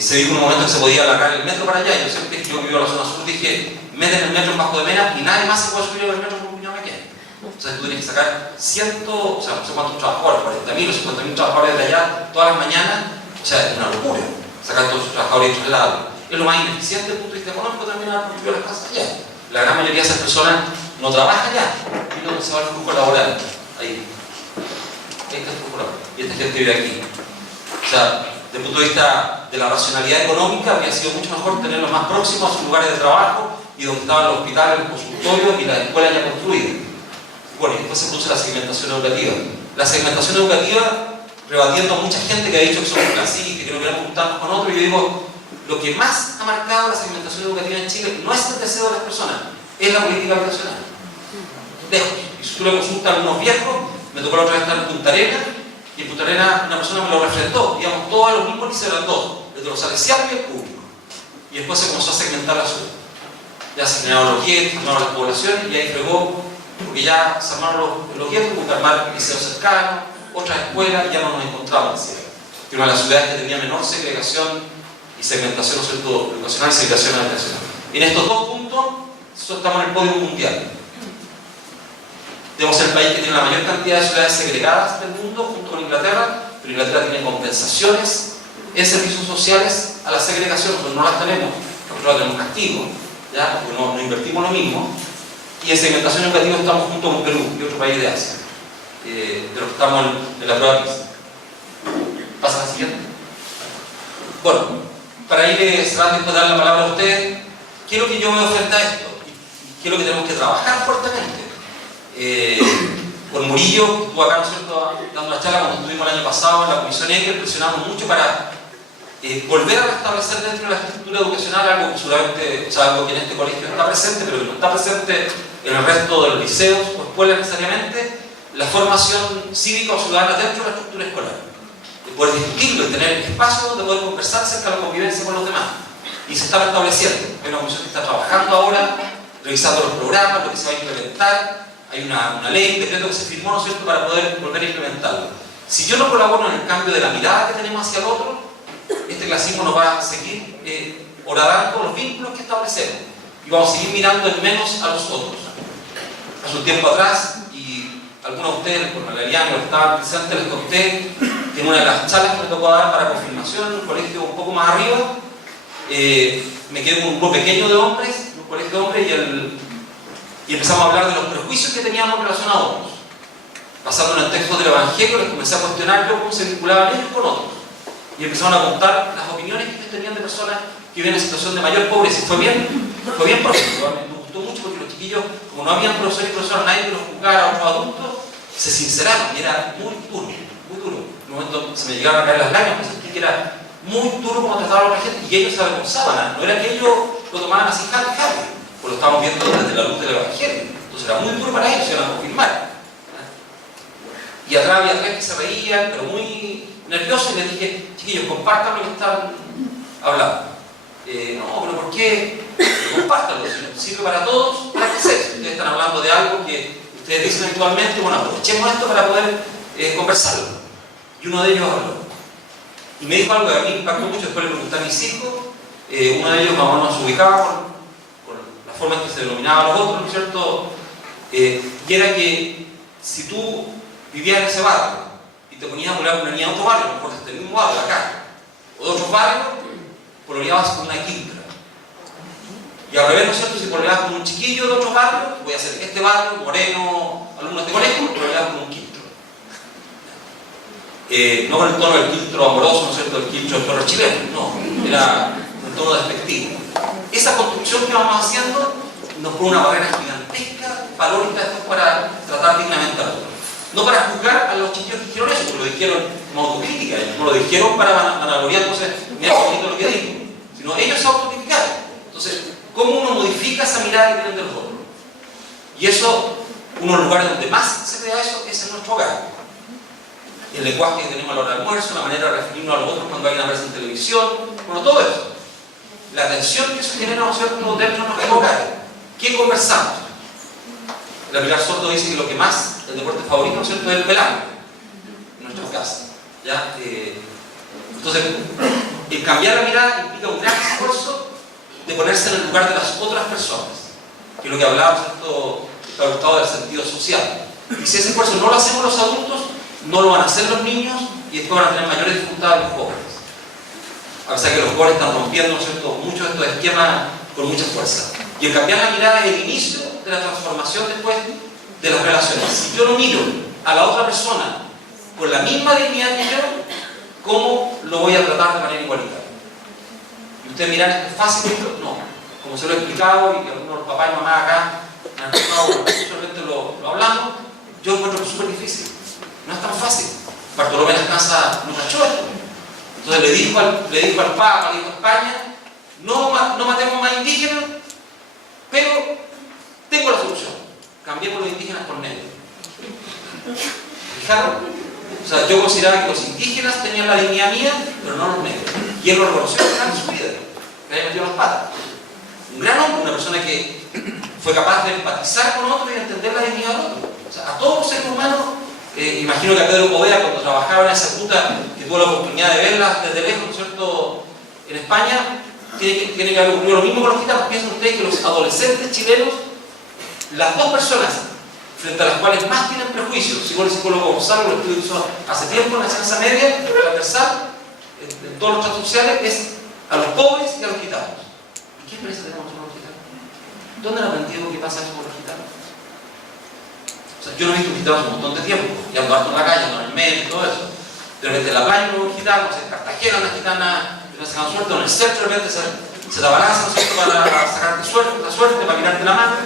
Se dijo en un momento que se podía alargar el metro para allá. Yo siempre que yo vivo en la zona sur dije, meten el metro en Vasco de Mena y nadie más se puede subir al metro por un puñado de qué. Entonces tú tienes que sacar 100, o sea, no sé cuántos trabajadores, 40.000 o 50.000 trabajadores de allá todas las mañanas. O sea, es una locura sacar todos esos trabajadores y trasladarlos. Es lo más ineficiente desde el punto de vista económico también haber construido las casas allá. La gran mayoría de esas personas no trabaja allá, y no se va el flujo laboral. Ahí está el flujo laboral. Y esta gente vive aquí. O sea, desde el punto de vista de la racionalidad económica, habría sido mucho mejor tenerlos más próximos a sus lugares de trabajo y donde estaban los hospitales, los consultorios y las escuelas ya construidas. Bueno, y después se produce la segmentación educativa. La segmentación educativa, rebatiendo a mucha gente que ha dicho que somos clasistas, que no queremos juntarnos con otros, yo digo, lo que más ha marcado la segmentación educativa en Chile no es el deseo de las personas, es la política habitacional. Lejos. Y si tú le consultas a algunos viejos, me tocó la otra vez estar en Punta Arenas, y en Punta Arenas una persona me lo refrendó, digamos, todos los mismos liceos eran dos, desde los salesianos y el público. Y después se comenzó a segmentar la ciudad. Ya se generaron los guetos, se armaron las poblaciones, y ahí fregó, porque ya se armaron los guetos, hubo que armar liceos cercanos, otras escuelas, y ya no nos encontramos en Sierra. Que una de las ciudades que tenía menor segregación y segmentación, ¿no es cierto?, educacional y segregación habitacional. Y en estos dos puntos, estamos en el podio mundial. Debemos ser el país que tiene la mayor cantidad de ciudades segregadas del mundo, junto con Inglaterra, pero Inglaterra tiene compensaciones en servicios sociales a la segregación, nosotros no las tenemos, nosotros tenemos castigo, ¿ya? Porque no invertimos lo mismo. Y en segmentación educativa estamos junto con Perú y otro país de Asia, de los que estamos en la prueba PISA. Pasa a la siguiente. Bueno, para ir cerrando y después dar la palabra a ustedes, ¿qué es lo que yo veo frente a esto? ¿Qué es lo que tenemos que trabajar fuertemente? Con Murillo, que estuvo acá, ¿no es cierto?, dando la charla cuando estuvimos el año pasado en la Comisión ECRE, presionamos mucho para volver a restablecer dentro de la estructura educacional algo que seguramente, o sea, algo que en este colegio está presente, pero que no está presente en el resto de los liceos o escuelas necesariamente, la formación cívica o ciudadana dentro de la estructura escolar. De poder discutirlo y tener espacios donde poder conversar acerca de la convivencia con los demás. Y se está restableciendo. Hay una comisión que está trabajando ahora, revisando los programas, lo que se va a implementar. Hay una ley, un decreto que se firmó, ¿no es cierto?, para poder volver a implementarlo. Si yo no colaboro en el cambio de la mirada que tenemos hacia el otro, este clasismo nos va a seguir horadando los vínculos que establecemos y vamos a seguir mirando en menos a los otros. Hace un tiempo atrás, y algunos de ustedes, por Malariano, estaban presentes, les conté que en una de las charlas que me tocó dar para confirmación en un colegio un poco más arriba, me quedé con un grupo pequeño de hombres, un colegio de hombres, y empezamos a hablar de los prejuicios que teníamos en relación a otros. Basando en el texto del Evangelio, les comencé a cuestionar yo cómo se vinculaban ellos con otros. Y empezaron a contar las opiniones que ellos tenían de personas que viven en situación de mayor pobreza. Y fue bien profundo, me gustó mucho porque los chiquillos, como no habían profesores y profesoras, nadie que los juzgara, otros adultos, se sinceraron y era muy duro, muy duro. En un momento se me llegaron a caer las lágrimas, pensé que era muy duro como trataban a la gente y ellos se avergonzaban, no era que ellos lo tomaban así, jale, pues lo estábamos viendo desde la luz del Evangelio. Entonces era muy duro para ellos, se iban a confirmar. Y atrás había tres que se reían, pero muy nerviosos, y les dije, chiquillos, compartan lo que están hablando. No, pero ¿por qué? Compártanlo, si sirve para todos, para crecer. Ustedes están hablando de algo que ustedes dicen habitualmente, bueno, aprovechemos esto para poder conversarlo. Y uno de ellos habló. Y me dijo algo que a mí me impactó mucho, después le pregunté a mis hijos, uno de ellos más o menos se ubicaba por la forma en que se denominaba a los otros, ¿no es cierto? Y era que si tú vivías en ese barrio y te ponías a volar con una niña de otro barrio, mejor de este mismo barrio, acá, o de otros barrios, pololeabas con una quintra. Y al revés, ¿no es cierto? Si pololeabas con un chiquillo de otros barrios, voy a hacer este barrio, moreno, alumnos de colegio, pololeabas con un quintro. No con el tono del quiltro amoroso, ¿no es cierto? El quiltro del perro chileno, no, era un tono despectivo. Esa construcción que vamos haciendo nos pone una barrera gigantesca, valórica, para tratar dignamente a todos. No para juzgar a los chiquillos que dijeron eso, porque lo dijeron como autocrítica, no lo dijeron para vanagloriarse, mira qué bonito lo que dijo, sino ellos se autocriticaron. Entonces, ¿cómo uno modifica esa mirada que tienen de los otros? Y eso, uno de los lugares donde más se crea eso es en nuestro hogar. El lenguaje que tenemos a la hora del almuerzo, la manera de referirnos a los otros cuando hay una vez en televisión, bueno, todo eso. La tensión que eso genera, ¿no es cierto?, dentro de nuestros hogares. ¿Qué conversamos? La Pilar Soto dice que lo que más, el deporte favorito, ¿no es cierto?, es el pelambre en nuestras casas. ¿Ya? Entonces, el cambiar la mirada implica un gran esfuerzo de ponerse en el lugar de las otras personas, que es lo que hablábamos, ¿cierto?, del sentido social. Y si ese esfuerzo no lo hacemos los adultos, no lo van a hacer los niños y después van a tener mayores dificultades los jóvenes. A pesar que los jóvenes están rompiendo, ¿no es cierto?, muchos de estos esquemas con mucha fuerza. Y el cambiar la mirada es el inicio de la transformación después de las relaciones. Si yo no miro a la otra persona con la misma dignidad que yo, ¿cómo lo voy a tratar de manera igualitaria? Y ustedes miran, ¿esto es fácil? No. Como se lo he explicado y que algunos de los papás y mamás acá han explicado, solamente lo hablamos, yo encuentro que es súper difícil. No es tan fácil. Bartolomé Lascanza no cachó esto. Entonces le dijo al Papa, le dijo a España, no matemos más indígenas, pero tengo la solución. Cambiemos los indígenas por negros. ¿Fijaron? O sea, yo consideraba que los indígenas tenían la dignidad mía, pero no los negros. Y él lo reconoció al final de su vida, que había metido las patas. Un gran hombre, una persona que fue capaz de empatizar con otro y de entender la dignidad del otro. O sea, a todos los seres humanos, imagino que a Pedro Poveda, cuando trabajaba en esa ruta, que tuvo la oportunidad de verla desde lejos, ¿no es cierto?, en España, tiene que haber ocurrido lo mismo con los gitanos. Piensen ustedes que los adolescentes chilenos, las dos personas frente a las cuales más tienen prejuicios, según el psicólogo Gonzalo, lo estudio que hizo hace tiempo en la enseñanza media, transversal, en todos los tratos sociales, es a los pobres y a los gitanos. ¿Y qué experiencia tenemos con los gitanos? ¿Dónde han aprendido qué pasa eso con los gitanos? O sea, yo no he visto gitanos un montón de tiempo, y ando harto en la calle, ando en el medio y todo eso. De repente en la playa no hay gitanos, en Cartagena una gitana, no se dan suerte, o en el centro de repente se te abalanzan, ¿no es cierto?, para sacarte suerte, para mirarte la mano.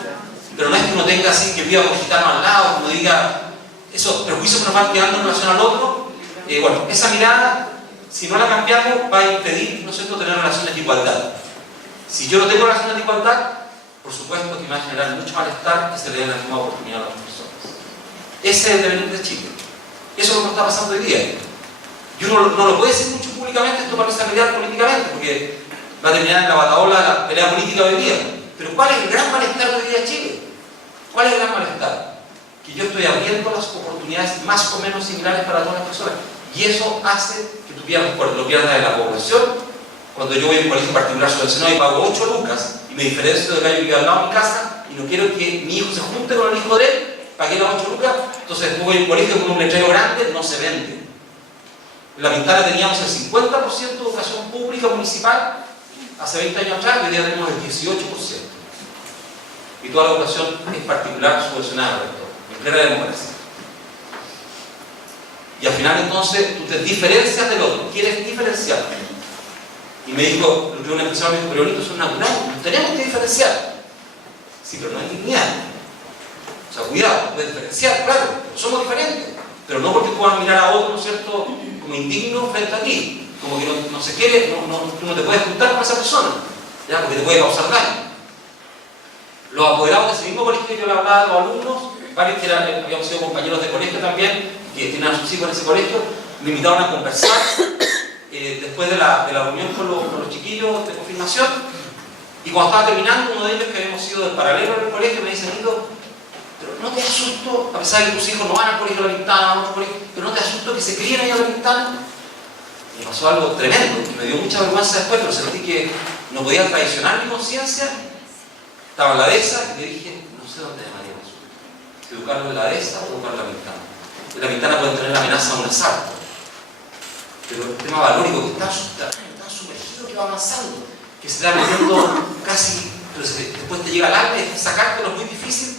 Pero no es que uno tenga así que viva con gitano al lado, como diga, esos prejuicios que nos van quedando en relación al otro. Bueno, esa mirada, si no la cambiamos, va a impedir, ¿no es cierto?, tener relaciones de igualdad. Si yo no tengo relaciones de igualdad, por supuesto que me va a generar mucho malestar que se le dé la misma oportunidad a las personas. Ese es el devenir de Chile. Eso es lo que está pasando hoy día. Y uno no lo puede decir mucho públicamente, esto para no pelear políticamente, porque va a terminar en la bataola la pelea política hoy día. Pero ¿cuál es el gran malestar de hoy día en Chile? ¿Cuál es el gran malestar? Que yo estoy abriendo las oportunidades más o menos similares para todas las personas. Y eso hace que tú lo pierdas de la población. Cuando yo voy a un colegio particular subvencionado y pago 8 lucas y me diferencio del gallo que vive al lado de mi casa y no quiero que mi hijo se junte con el hijo de él, pagué las 8 lucas, entonces después voy a un colegio con un letrero grande, no se vende. En La Pintana teníamos el 50% de educación pública municipal hace 20 años atrás, hoy día tenemos el 18%. Y toda la educación es particular subvencionada, en plena democracia. Y al final entonces tú te diferencias del otro, quieres diferenciarte. Y me dijo, lo que un empresario me dijo, pero bonitos son naturales, nos tenemos que diferenciar. Sí, pero no hay dignidad. O sea, cuidado, puedes diferenciar, claro, pero somos diferentes. Pero no porque puedan mirar a otro, ¿no es cierto?, como indigno frente a ti. Como que no se quiere, tú no te puedes juntar con esa persona, ¿ya? Porque te puede causar daño. Los apoderados de ese mismo colegio que yo le hablaba a los alumnos, varios que habíamos sido compañeros de colegio también, que tienen a sus hijos en ese colegio, me invitaron a conversar después de la reunión con los chiquillos de confirmación. Y cuando estaba terminando, uno de ellos, que habíamos sido del paralelo en el colegio, me dice: Nito, pero no te asusto, a pesar de que tus hijos no van al colegio de La Pintana, a otro colegio, pero no te asusto que se críen ahí a La Pintana. Y me pasó algo tremendo, que me dio mucha vergüenza después, pero sentí que no podía traicionar mi conciencia. Estaba en la DESA y le dije: no sé dónde llamaría eso. Si educarlo en la DESA o educarlo en La Pintana. En La Pintana pueden tener la amenaza de un asalto, pero el tema valórico que está sumergido, que va avanzando, que se está metiendo casi, entonces después te llega al alma y sacártelo es muy difícil,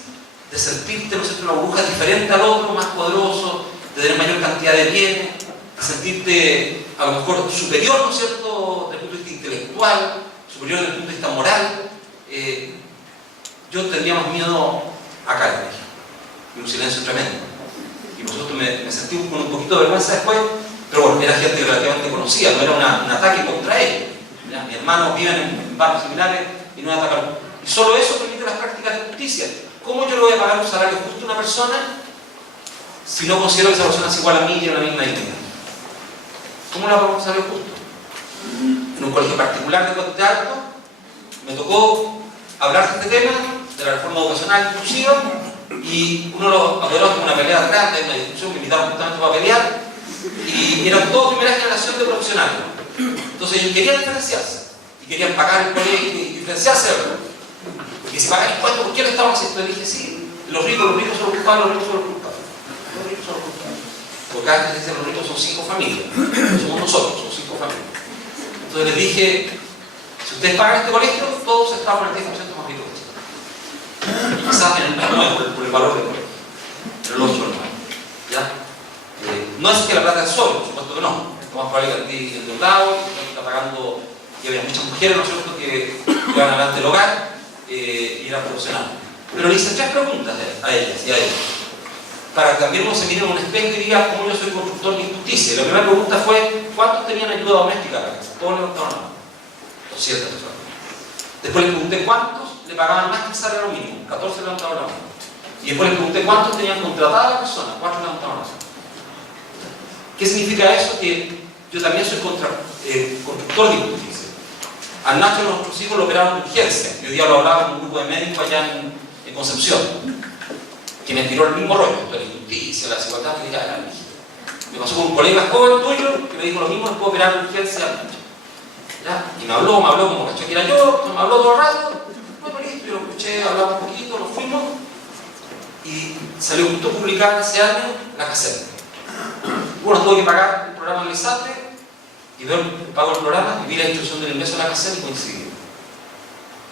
de sentirte, ¿no es cierto?, una burbuja diferente al otro, más poderoso, de tener mayor cantidad de bienes, de sentirte a lo mejor superior, ¿no es cierto?, desde el punto de vista intelectual, superior desde el punto de vista moral. Yo tendría más miedo acá en el colegio, y un silencio tremendo. Y por supuesto me sentí con un poquito de vergüenza después, pero bueno, era gente relativamente conocida, no era un ataque contra ellos. ¿Ya? Mis hermanos viven en barrios similares y no atacan. Y solo eso permite las prácticas de justicia. ¿Cómo yo le voy a pagar un salario justo a una persona si no considero que esa persona es igual a mí y tiene la misma dignidad? ¿Cómo le pago un salario justo? En un colegio particular de Puente Alto me tocó hablar de este tema, de la reforma educacional inclusiva, y uno de los apoderados tuvo una pelea grande, una discusión que invitaron justamente para pelear, y eran todos primera generación de profesionales. Entonces ellos querían diferenciarse, y querían pagar el colegio y diferenciarse. Porque si pagan impuestos, ¿por qué no estaban haciendo? Le dije: sí, los ricos son los culpables, los ricos son los culpables. Los ricos son los culpables. Porque cada vez dicen los ricos son 5 familias, no somos nosotros, son 5 familias. Entonces les dije: si ustedes pagan este colegio, todos estamos en el 10% más ricos. Quizás en el por el valor del colegio, pero el 8 no. ¿Ya? No es que la plata es solo, por supuesto que no. Es más probable que el endeudado, que está pagando, y había muchas mujeres, ¿no es cierto?, que llevan adelante el hogar y eran profesionales. Pero le hice 3 preguntas a ellas y a ellos, para que también uno se mire en un espejo y diga: ¿cómo yo soy constructor de injusticia? Y la primera pregunta fue: ¿cuántos tenían ayuda doméstica a la casa? Todos levantaron la mano. 200 personas. Después les pregunté cuántos le pagaban más que el salario mínimo. 14 levantaron la mano. Y después les pregunté cuántos tenían contratada a la persona. 4 levantaron la mano. ¿Qué significa eso? Que yo también soy constructor de injusticia. Al Nacho, nuestros hijos, lo operaron de urgencia. Y hoy día lo hablaba con un grupo de médicos allá en Concepción, que me tiró el mismo rollo, la injusticia, la desigualdad que ya era. Me pasó con un colega joven tuyo que me dijo lo mismo: no puedo operar de urgencia al Nacho. ¿Ya? Y me habló como cachó que era yo, me habló todo el rato. Bueno, listo, yo lo escuché, hablamos un poquito, nos fuimos, y salió justo publicada ese año la caseta. Bueno, tuve que pagar el programa del ISAPRE, y pago el programa y vi la instrucción del ingreso de la caseta y coincidí.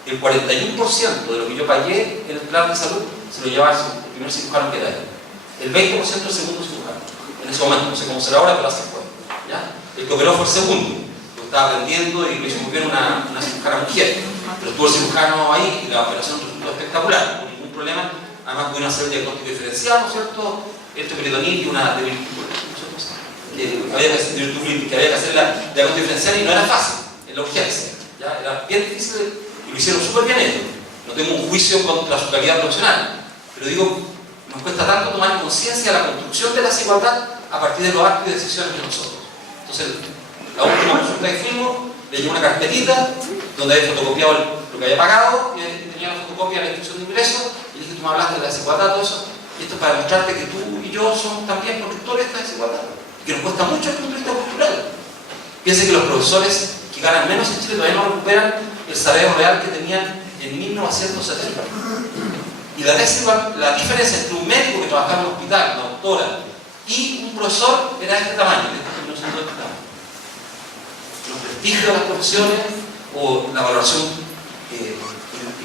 El 41% de lo que yo pagué en el plan de salud se lo llevaba el primer cirujano que era él. El 20% el segundo cirujano. En ese momento, no sé cómo será ahora, pero así fue. ¿Ya? El que operó fue el segundo. Lo estaba aprendiendo y lo hizo muy bien una cirujana mujer. Pero estuvo el cirujano ahí y la operación resultó espectacular, no hubo ningún problema. Además pudieron hacer el diagnóstico diferencial, ¿no es cierto? Esto peritonitis y una debilitud, que había que hacer la diagnóstico diferencial y no era fácil, en la urgencia. ¿Ya? Era bien difícil y lo hicieron súper bien ellos. No tengo un juicio contra su calidad profesional, pero digo, nos cuesta tanto tomar conciencia de la construcción de la desigualdad a partir de los actos y decisiones de nosotros. Entonces, la última consulta que fuimos, le llevé una carpetita donde había fotocopiado lo que había pagado, y tenía la fotocopia de la instrucción de ingreso, y dije: tú me hablaste de la desigualdad, todo eso, y esto es para demostrarte que tú y yo somos también constructores de esta desigualdad, y que nos cuesta mucho el punto de vista cultural. Piensen que los profesores que ganan menos en Chile todavía no recuperan el salario real que tenían en 1970. Y la diferencia entre un médico que trabajaba en un hospital, una doctora, y un profesor era de este tamaño, de este tamaño. Los prestigios de las profesiones o la valoración.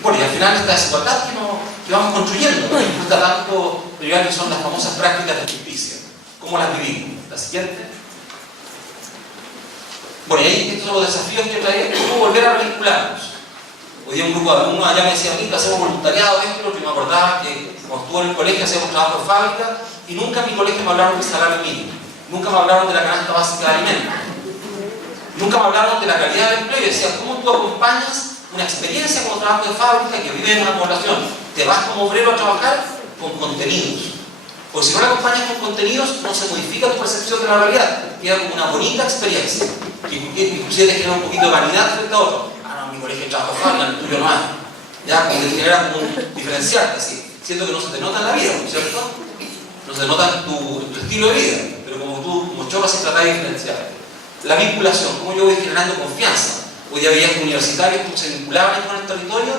Bueno, y al final esta desigualdad que vamos construyendo, ¿no? Me gusta tanto que son las famosas prácticas de justicia. ¿Cómo las vivimos? La siguiente. Bueno, y ahí estos son los desafíos que trae, cómo volver a vincularnos. Hoy día un grupo de alumnos allá me decía, mira, hacemos voluntariado, esto, y me acordaba que cuando estuve en el colegio hacíamos trabajo de fábrica y nunca en mi colegio me hablaron del salario mínimo, nunca me hablaron de la canasta básica de alimentos, nunca me hablaron de la calidad del empleo y decían, ¿cómo tú acompañas una experiencia como trabajo de fábrica que vive en una población? Te vas como obrero a trabajar con contenidos. Porque si no la acompañas con contenidos, no se modifica tu percepción de la realidad. Queda como una bonita experiencia, que inclusive te genera un poquito de vanidad frente a otro. Ah, no, en mi colegio trabajo fábrica, en el tuyo no hay. Ya, como que te genera como un diferencial, así. Siento que no se te nota en la vida, ¿no es cierto? No se te nota en tu estilo de vida, pero como tú, como chorro, se trata de diferenciar. La vinculación, cómo yo voy generando confianza. Hoy día veía que universitarios que se vinculaban con el territorio,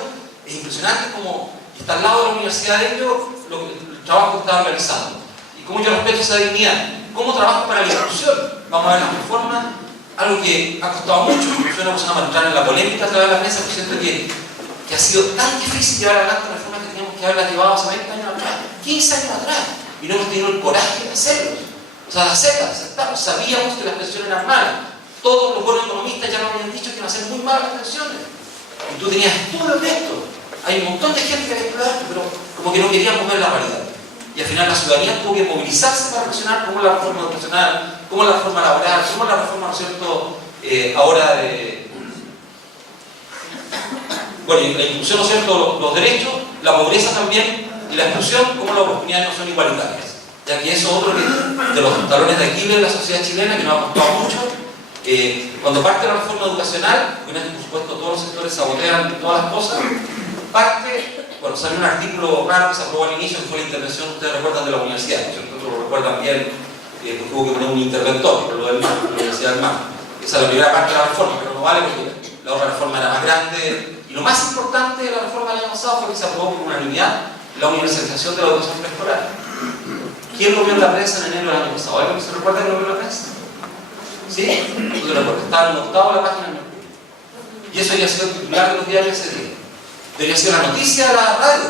es impresionante como está al lado de la universidad de ellos el trabajo que estaba realizando. Y cómo yo respeto esa dignidad. ¿Cómo trabajo para la inclusión? Vamos a ver las reformas, algo que ha costado mucho, soy una persona para entrar en la polémica a través de la prensa, porque siento que ha sido tan difícil llevar adelante reformas que teníamos que haberlas llevado hace 20 años atrás, 15 años atrás, y no hemos tenido el coraje de hacerlo. O sea, de hacerlas, de aceptarlo. Sabíamos que las pensiones eran malas. Todos los buenos economistas ya nos habían dicho que iban a ser muy malas las pensiones. Y tú tenías estudios de esto. Hay un montón de gente que había estudiado esto, pero como que no queríamos ver la realidad. Y al final la ciudadanía tuvo que movilizarse para presionar cómo es la reforma educacional, cómo es la reforma laboral, cómo es la reforma, ¿no es cierto?, ahora de... Bueno, y la inclusión, ¿no es cierto?, los derechos, la pobreza también, y la exclusión, cómo las oportunidades no son igualitarias. Ya que eso es otro de los talones de Aquiles de la sociedad chilena, que nos ha costado mucho. Cuando parte la reforma educacional, porque por supuesto todos los sectores sabotean todas las cosas, parte, bueno, salió un artículo raro que se aprobó al inicio, que fue la intervención, ustedes recuerdan, de la universidad, ¿cierto? Lo recuerdan bien, porque hubo que poner un interventor, pero lo de la Universidad del Mar. Esa es la primera parte de la reforma, pero no vale porque la otra reforma era más grande. Y lo más importante de la reforma del año pasado fue que se aprobó por unanimidad la universalización de la educación preescolar. ¿Quién lo vio en la prensa en enero del año pasado? ¿Alguien se recuerda que lo vio en la prensa? ¿Sí? No te recuerdo. Estaba en el octavo de la página del Mercurio. Y eso había sido el titular de los diarios ese día. Debería ser la noticia de la radio.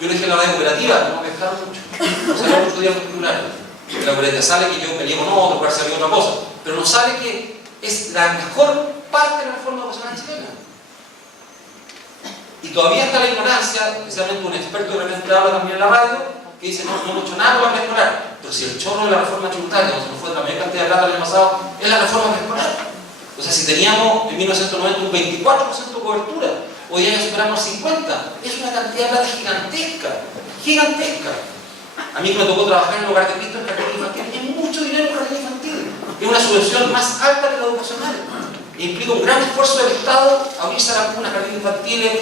Yo le dije a la radio cooperativa, no me dejaron mucho. No salió mucho día con titulares. En la cooperativa sale que yo peleé con otro, puede salir otra cosa. Pero no sale que es la mejor parte de la reforma educacional chilena. Y todavía está la ignorancia, especialmente un experto que de repente habla también en la radio, que dice, no hemos hecho nada para preescolar. Pero si el chorro de la reforma tributaria, donde se nos fue la mayor cantidad de plata el año pasado, es la reforma preescolar. O sea, si teníamos en 1990 un 24% de cobertura, hoy ya superamos el 50%. Es una cantidad de plata gigantesca, gigantesca. A mí me tocó trabajar en el Hogar de Cristo en jardín infantil, y hay mucho dinero en jardín infantil. Es una subvención más alta que la educacional. E implica un gran esfuerzo del Estado abrirse a las comunas, jardín infantiles,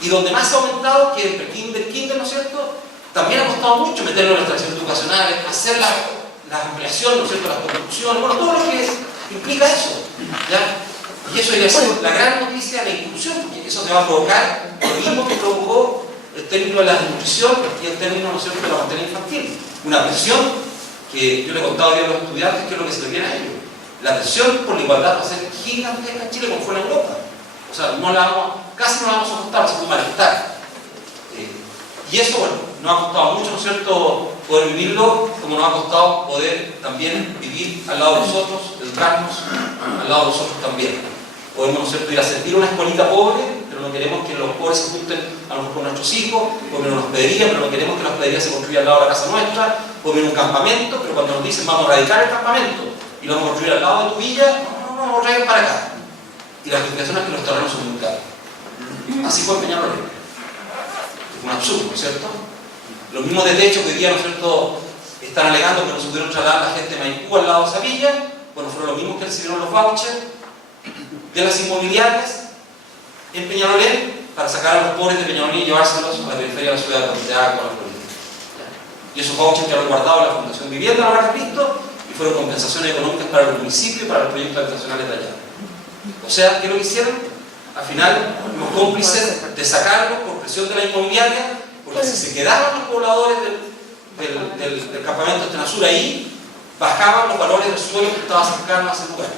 y donde más ha aumentado, que el kinder, ¿no es cierto?, también ha costado mucho meterlo en las tradiciones educacionales, hacer la ampliación, ¿no es cierto?, la construcción, bueno, todo lo que implica eso, ¿ya? Y eso ya es la gran noticia de la inclusión, porque eso te va a provocar lo mismo que provocó el término de la desnutrición y el término, ¿no es cierto?, de la mortalidad infantil. Una presión que yo le he contado a los estudiantes que es lo que se le viene a ellos. La presión por la igualdad va a ser gigantesca en Chile como fue en Europa. O sea, casi no la vamos a soportar, va a ser un malestar. Y eso, bueno, nos ha costado mucho, ¿no es cierto?, poder vivirlo, como nos ha costado poder también vivir al lado de nosotros, educarnos al lado de nosotros también. Podemos, ¿no es cierto?, ir a sentir una escuelita pobre, pero no queremos que los pobres se junten a lo mejor con nuestros hijos, o en una hospedería, pero no queremos que la hospedería se construya al lado de la casa nuestra, o en un campamento, pero cuando nos dicen vamos a erradicar el campamento y lo vamos a construir al lado de tu villa, no, traigan para acá. Y la explicación es que los terrenos son muy caros. Así fue Peñarol. Es un absurdo, ¿no es cierto? Los mismos de techo que hoy día, ¿no es cierto?, están alegando que no se pudieron trasladar la gente de Maipú al lado de esa villa, bueno, fueron los mismos que recibieron los vouchers de las inmobiliarias en Peñarolén para sacar a los pobres de Peñarolén y llevárselos a la periferia de la ciudad de Santiago, con la Florida. Y esos vouchers que han guardado la Fundación Vivienda, Hogar de Cristo, y y fueron compensaciones económicas para los municipios y para los proyectos habitacionales de allá. O sea, ¿qué es lo que hicieron? Al final, los cómplices de sacarlos por presión de la inmobiliaria, porque si se quedaban los pobladores del campamento Estrenasur ahí, bajaban los valores del suelo que estaba cercano a ese lugar.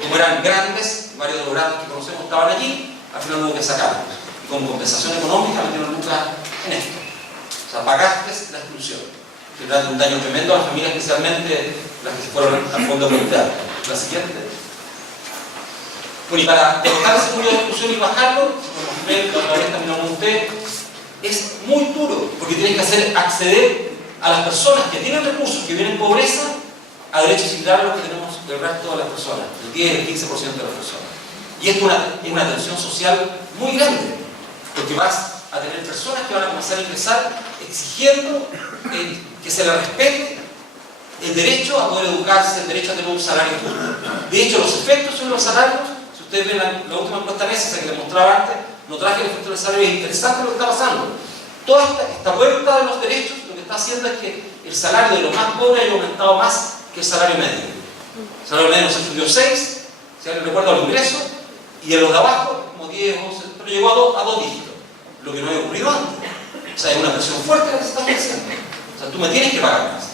Como eran grandes, varios de los grandes que conocemos estaban allí, al final hubo que sacarlos. Y con compensación económica metieron lucas en esto. O sea, pagaste la exclusión. Generando un daño tremendo a las familias, especialmente las que se fueron al fondo comunitario. La siguiente. Bueno, y para derrotar ese muro de exclusión y bajarlo, como mostré, la otra vez también lo monté, es muy duro, porque tienes que hacer acceder a las personas que tienen recursos, que vienen en pobreza, a derechos similares a los que tenemos el resto de las personas, el 10 y el 15% de las personas. Y esto es una tensión social muy grande, porque vas a tener personas que van a comenzar a ingresar exigiendo que se les respete el derecho a poder educarse, el derecho a tener un salario justo. De hecho, los efectos sobre los salarios, si ustedes ven la última encuesta esa que les mostraba antes, no traje el efecto del salario, es interesante lo que está pasando. Toda esta vuelta de los derechos lo que está haciendo es que el salario de los más pobres haya aumentado más que el salario medio. El salario medio se subió 6, si alguien recuerda el ingreso, y en los de abajo, como 10, 11, pero llegó a 2 dígitos, lo que no había ocurrido antes. O sea, es una presión fuerte la que se está haciendo. O sea, tú me tienes que pagar más.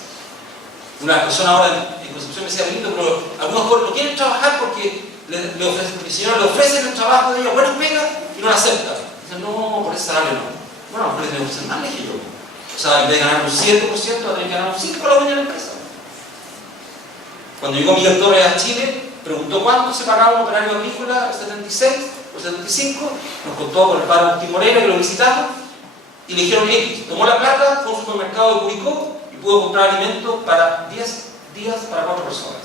Una persona ahora en Concepción me decía, Benito, pero algunos jóvenes no quieren trabajar porque mi señora le ofrece el trabajo de ella, bueno, pega, y no lo acepta. Dicen, no, por ese salario no. Bueno, por eso me ofrecen más, le dije yo. O sea, en vez de ganar un 7%, va a tener que ganar un 5% para la dueña de la empresa. Cuando llegó Miguel Torres a Chile, preguntó cuánto se pagaba un operario agrícola, el 76 o el 75, nos contó con el padre Agustín Moreno, que lo visitamos, y le dijeron X. Tomó la plata, fue a un supermercado de Curicó y pudo comprar alimentos para 10 días para 4 personas.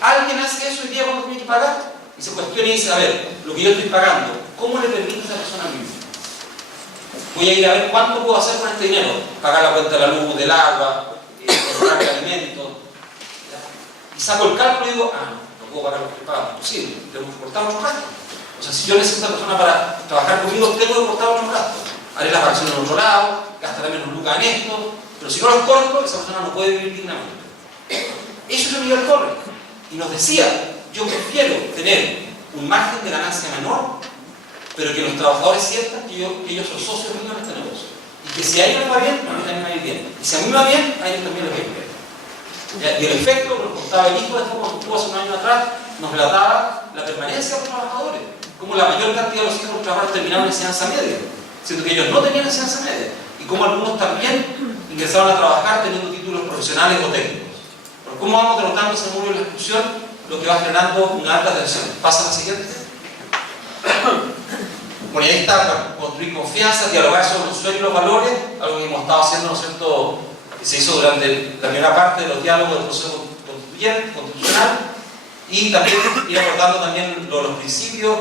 ¿Alguien hace eso hoy día cuando tiene que pagar? Y se cuestiona y dice, a ver, lo que yo estoy pagando, ¿cómo le permite a esa persona vivir? Voy a ir a ver cuánto puedo hacer con este dinero. Pagar la cuenta de la luz, del agua, comprar el alimento. Y saco el cálculo y digo, no puedo pagar lo que estoy pagando. Imposible, tengo que cortar muchos gastos. O sea, si yo necesito a una persona para trabajar conmigo, tengo que cortar muchos gastos. Haré las vacaciones en otro lado, gastaré menos lucas en esto, pero si no los corto, esa persona no puede vivir dignamente. Eso es Miguel Torres. Y nos decía, yo prefiero tener un margen de ganancia menor, pero que los trabajadores sientan que ellos son socios míos en este negocio. Y que si a ellos les va bien, a mí también me va a ir bien. Y si a mí me va bien, a ellos también les va a ir bien. Y el efecto que nos contaba el hijo de esto cuando estuvo hace un año atrás, nos relataba la permanencia de los trabajadores. Como la mayor cantidad de los hijos de los trabajadores terminaron en enseñanza media, siendo que ellos no tenían enseñanza media. Y como algunos también ingresaron a trabajar teniendo títulos profesionales o técnicos. Pero cómo vamos derrotando ese muro de la exclusión, lo que va generando una alta tensión. Pasa a la siguiente. Bueno, y ahí está, construir confianza, dialogar sobre los sueños y los valores, algo que hemos estado haciendo, ¿no es cierto?, que se hizo durante la primera parte de los diálogos del proceso constitucional, y también ir abordando también los principios,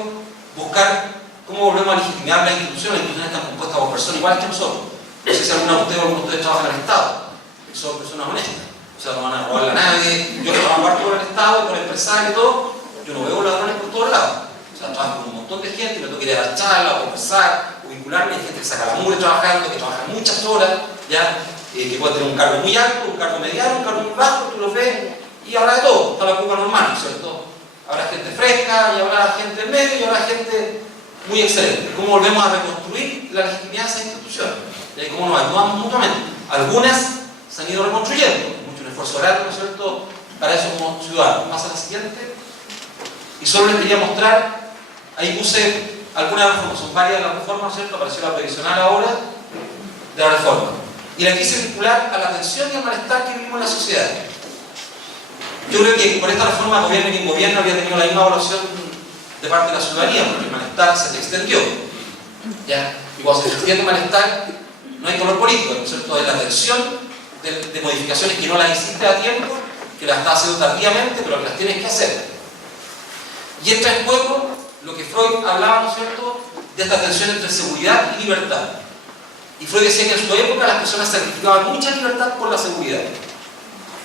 buscar cómo volvemos a legitimar las instituciones. Las instituciones están compuestas por personas iguales que nosotros. No sé si alguna de ustedes o algunos de ustedes trabajan en el Estado, y son personas honestas. O sea, no van a robarle a nadie. Yo que trabajo por el Estado, por empresarios y todo, yo no veo ladrones por todos lados. O sea, trabajo con un montón de gente, me tengo que ir a dar charlas, o conversar, o vincularme. Hay gente que saca la mugre trabajando, que trabaja muchas horas, ¿ya? Que puede tener un cargo muy alto, un cargo mediano, un cargo muy bajo, tú lo ves, y habrá de todo, está la culpa normal, ¿no es cierto? Habrá gente fresca, y habrá gente en medio, y habrá gente muy excelente. ¿Cómo volvemos a reconstruir la legitimidad de esas instituciones? ¿Y cómo nos ayudamos mutuamente? Algunas se han ido reconstruyendo, mucho un esfuerzo grande, ¿no es cierto?, para eso como ciudadanos. Pasa a la siguiente. Y solo les quería mostrar, ahí puse algunas reformas, son varias de las reformas, ¿no es cierto?, apareció la previsional ahora de la reforma. Y la quise vincular a la tensión y al malestar que vivimos en la sociedad. Yo creo que por esta reforma, gobierno y gobierno había tenido la misma evaluación de parte de la ciudadanía, porque el malestar se extendió. ¿Ya? Y cuando se extiende el malestar, no hay color político, ¿no es cierto? Es la tensión de modificaciones que no las hiciste a tiempo, que las estás haciendo tardíamente, pero que las tienes que hacer. Y entra en juego lo que Freud hablaba, ¿no es cierto?, de esta tensión entre seguridad y libertad. Y Freud decía que en su época las personas sacrificaban mucha libertad por la seguridad,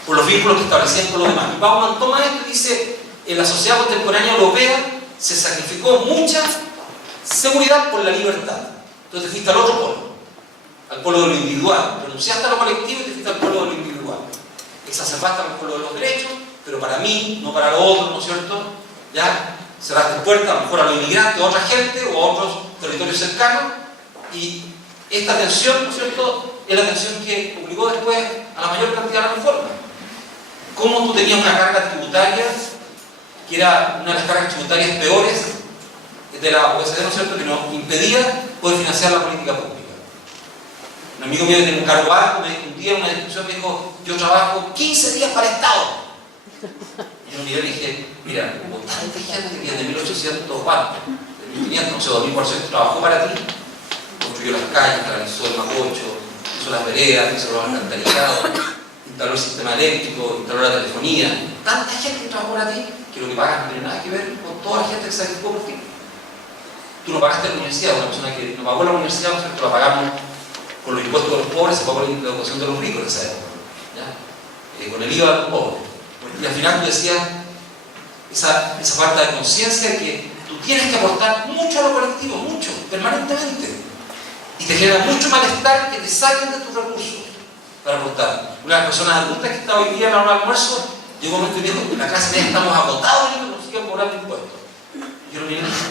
por los vínculos que establecían con los demás. Y Bauman toma esto y dice, en la sociedad contemporánea europea se sacrificó mucha seguridad por la libertad. Entonces te fuiste al otro polo, al polo de lo individual. Renunciaste a lo colectivo y te fuiste al polo de lo individual. exacerbaste a lo mejor lo de los derechos, pero para mí, no para los otros, ¿no es cierto? Ya cerraste puertas a lo mejor a los inmigrantes, a otra gente o a otros territorios cercanos, y esta tensión, ¿no es cierto?, es la tensión que obligó después a la mayor cantidad de reformas. ¿Cómo tú tenías una carga tributaria que era una de las cargas tributarias peores de la OECD, ¿no es cierto?, que nos impedía poder financiar la política pública? Un amigo mío que tiene un cargo alto me dijo un día en una discusión, me dijo: yo trabajo 15 días para el Estado. Y yo miré y le dije: mira, hubo tanta gente que desde 1804, de 1500, no sé, 2000% trabajó para ti, construyó las calles, canalizó el Mapocho, hizo las veredas, hizo los alcantarillados, instaló el sistema eléctrico, instaló la telefonía. Tanta gente que trabajó para ti que lo que pagas no tiene nada que ver con toda la gente que se sacrificó por ti. Tú no pagaste la universidad, una persona que no pagó la universidad, nosotros la pagamos con los impuestos de los pobres, se pagó la educación de los ricos en esa época, ¿ya? Con el IVA de los pobres. Y al final tú decías esa falta de conciencia que tú tienes que aportar mucho a lo colectivo, mucho, permanentemente. Y te genera mucho malestar que te saquen de tus recursos para aportar. Una de las personas adultas que estaba hoy día en la hora de almuerzo llegó un momento y dijo: en la clase media estamos agotados y no consiguen cobrar impuestos. Y yo lo miré y dije: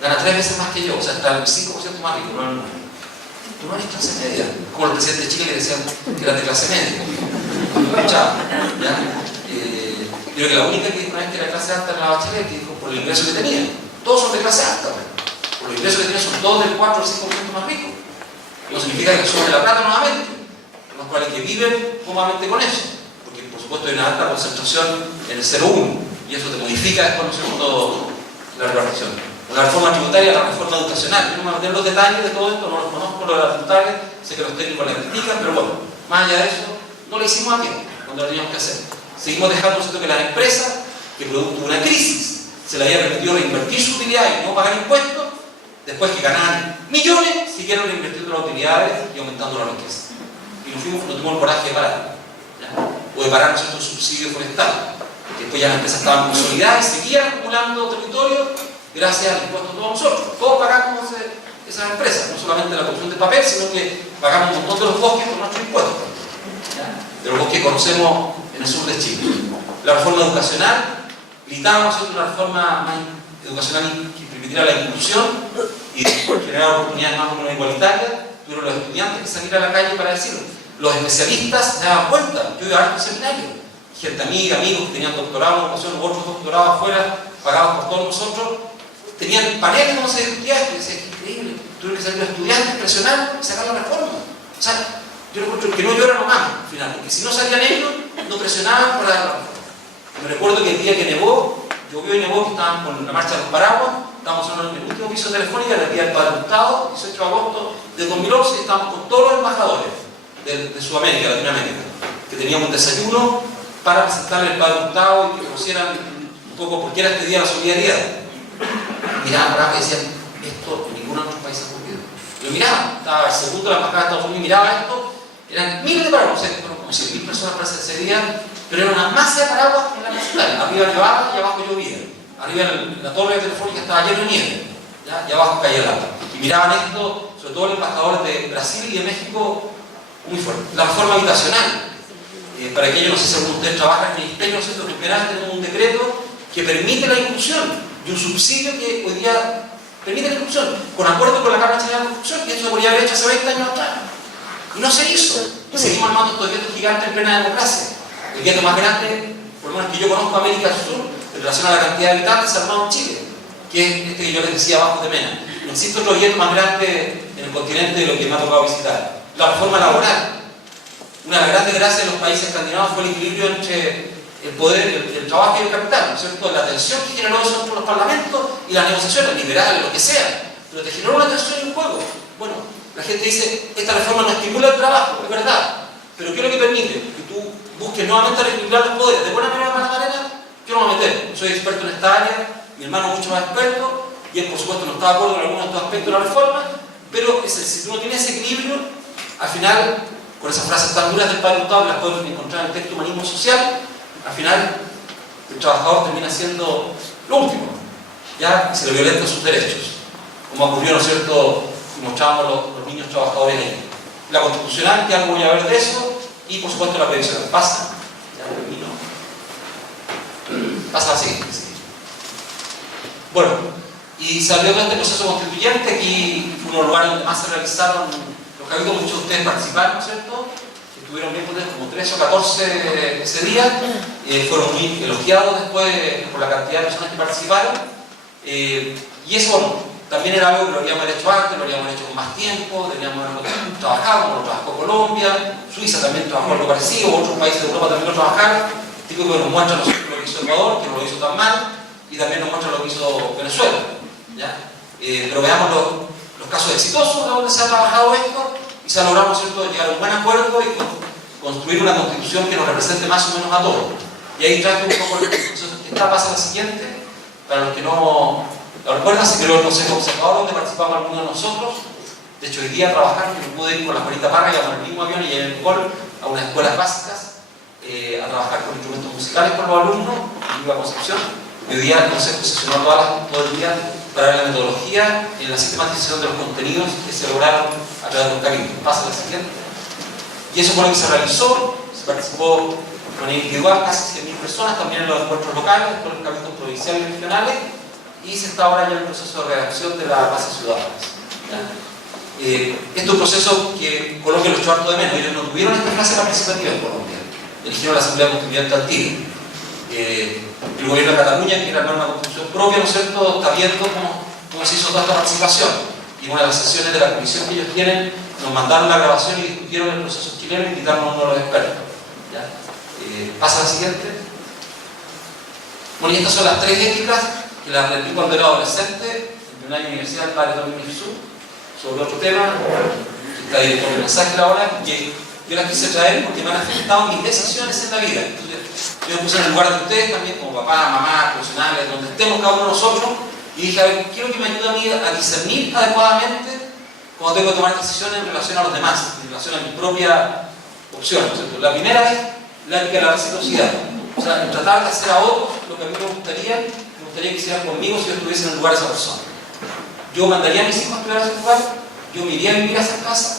gana 3 veces más que yo, o sea, está el 5% más rico, no el 9%. Tú no eres clase media, como el presidente de Chile que decían que eran de clase media. Chao, ¿ya? Creo que la única que una vez que era clase alta era la Bachelet, que dijo por el ingreso que tenía. Todos son de clase alta, por los ingresos que tenían son todos del 4 al 5% más ricos. No significa que suben la plata nuevamente, los cuales que viven cómodamente con eso, porque por supuesto hay una alta concentración en el 0,1 y eso te modifica después, ¿no es cierto?, la repartición. La reforma tributaria, la reforma educacional. Yo no me voy a meter los detalles de todo esto, no los conozco, lo de la tributaria, sé que los técnicos la critican, pero bueno, más allá de eso, no lo hicimos a tiempo, cuando lo teníamos que hacer. Seguimos dejando que las empresas, que producto de una crisis, se les había permitido reinvertir su utilidad y no pagar impuestos, después que ganaban millones, siguieron reinvirtiendo las utilidades y aumentando la riqueza. Y nos tuvimos el coraje de parar, ¿ya? O de parar nuestros subsidios forestales, que después ya las empresas estaban consolidadas y seguían acumulando territorio gracias al impuesto de todos nosotros. Todos pagamos esas empresas, no solamente la producción de papel, sino que pagamos un montón de los bosques con nuestros impuestos, ¿ya?, de los bosques que conocemos en el sur de Chile. La reforma educacional, gritábamos una reforma más educacional que permitiera la inclusión y generar oportunidades más o menos igualitarias. Tuvieron los estudiantes que salir a la calle para decirlo. Los especialistas se daban cuenta. Yo iba a hartos seminarios, gente amiga, amigos que tenían doctorado en educación, otros doctorados afuera, pagados por todos nosotros, tenían paneles donde se discutía esto y decían: es increíble, tuvieron que salir los estudiantes, presionar y sacar la reforma. O sea, yo recuerdo que no lloran nomás al final, porque si no salían ellos, no presionaban para la reforma. Me recuerdo que el día que nevó, llovió y nevó, que estaban con la marcha de los paraguas, estábamos en el último piso de Telefónica, el día del Padre Hurtado, 18 de agosto de 2011, y estábamos con todos los embajadores de Sudamérica, Latinoamérica, que teníamos un desayuno para presentarle el Padre Hurtado y que conocieran un poco por qué era este día de la solidaridad. Miraban para acá y decían: esto en ningún otro país ha ocurrido. Lo miraban, estaba el segundo de la embajada de Estados Unidos, miraba esto, eran miles de paraguas, fueron como 100.000 personas para ese día, pero era una masa de paraguas en la capital. Arriba nevaba y abajo llovía. Arriba en la torre de Telefónica estaba lleno de nieve, ¿ya?, y abajo caía el agua. Y miraban esto, sobre todo los embajadores de Brasil y de México, muy fuerte. La reforma habitacional. Para aquellos, no sé si alguno de ustedes trabaja en el ministerio, ¿no es cierto?, que tenemos un decreto que permite la inclusión y un subsidio que hoy día permite la inclusión, con acuerdo con la Cámara Nacional de Construcción, y eso se podría haber hecho hace 20 años atrás. Y no se hizo. Y seguimos armando estos guetos gigantes en plena democracia. El gueto más grande, por lo menos que yo conozco, América del Sur, en relación a la cantidad de habitantes, armado en Chile, que es este que yo les decía abajo de Mena. No existe otro gueto más grande en el continente de lo que me ha tocado visitar. La reforma laboral. Una de las grandes gracias de los países escandinavos fue el equilibrio entre el poder, el trabajo y el capital, ¿no es cierto? La tensión que generó eso entre los parlamentos y las negociaciones liberales, lo que sea, pero te generó una tensión en el juego. Bueno, la gente dice: esta reforma no estimula el trabajo, es verdad, pero ¿qué es lo que permite? Que tú busques nuevamente equilibrar los poderes. De buena manera o mala manera, yo no me voy a meter, soy experto en esta área, mi hermano es mucho más experto, y él por supuesto no está de acuerdo en algunos de estos aspectos de la reforma, pero si tú no tienes ese equilibrio, al final, con esas frases tan duras del Padre Hurtado, que las puedes encontrar en el texto Humanismo Social, al final el trabajador termina siendo lo último, ¿ya? Y se le violentan sus derechos, como ocurrió, ¿no es cierto?, y mostrábamos los niños trabajadores ahí. La constitucional, que algo voy a ver de eso, y por supuesto la previsión. Pasa. Ya termino. Pasa así. Bueno, y salió todo este proceso constituyente. Aquí fue un lugar donde más se realizaron los cabildos. Muchos de ustedes participaron, ¿no es cierto? Estuvieron bien potentes, como 13 o 14 ese día. Fueron muy elogiados después por la cantidad de personas que participaron. Y eso, bueno, también era algo que lo habíamos hecho antes, lo habíamos hecho con más tiempo, teníamos trabajado, como lo trabajó Colombia, Suiza también trabajó algo parecido, otros países de Europa también lo trabajaron. Típico que nos muestra lo que hizo Ecuador, que no lo hizo tan mal, y también nos muestra lo que hizo Venezuela. ¿Ya? Pero veamos los casos exitosos de donde se ha trabajado esto y se ha logrado, ¿cierto?, llegar a un buen acuerdo y construir una constitución que nos represente más o menos a todos. Y ahí traje un poco el proceso. Esta pasa la siguiente, para los que no lo recuerdan, se creó el Consejo Observador donde participamos algunos de nosotros. De hecho, hoy día a trabajar, que me pude ir con la Juanita Parra y con el mismo avión y en el gol a unas escuelas básicas a trabajar con instrumentos musicales con los alumnos en Viva Concepción. Hoy día el Consejo sesionó todo el día para ver la metodología y la sistematización de los contenidos que se lograron a través de los cabildos. Pasa la siguiente. Y eso fue lo que se realizó, se participó de manera individual, casi 100.000 personas, también en los encuentros locales, con los cabildos provinciales y regionales, y se está ahora ya en el proceso de redacción de la base ciudadana. Este es un proceso que Colombia lo echó harto de menos. Ellos no tuvieron esta clase participativa en Colombia. Eligieron la Asamblea Constituyente al tiro. El gobierno de Cataluña, que era una constitución propia, ¿no es cierto?, está viendo cómo se hizo toda esta participación. Y en una de las sesiones de la comisión que ellos tienen, nos mandaron la grabación y discutieron el proceso chileno y invitaron a uno de los expertos. ¿Ya? Pasa la siguiente. Bueno, y estas son las 3 éticas que las aprendí cuando era adolescente en una universidad del Padre Tommy Jesús, sobre otro tema, que está director de mensaje ahora, que yo las quise traer porque me han afectado mis decisiones en la vida. Entonces, yo me puse en el lugar de ustedes también, como papá, mamá, profesionales, donde estemos cada uno de nosotros, y dije, a ver, quiero que me ayude a mí a discernir adecuadamente cuando tengo que tomar decisiones en relación a los demás, en relación a mi propia opción, ¿no es cierto? La primera es la ética de la reciprocidad. O sea, en tratar de hacer a otros lo que a mí me gustaría que hicieran conmigo si yo estuviese en el lugar de esa persona. Yo mandaría a mis hijos a estudiar a ese lugar, yo me iría a vivir a esa casa,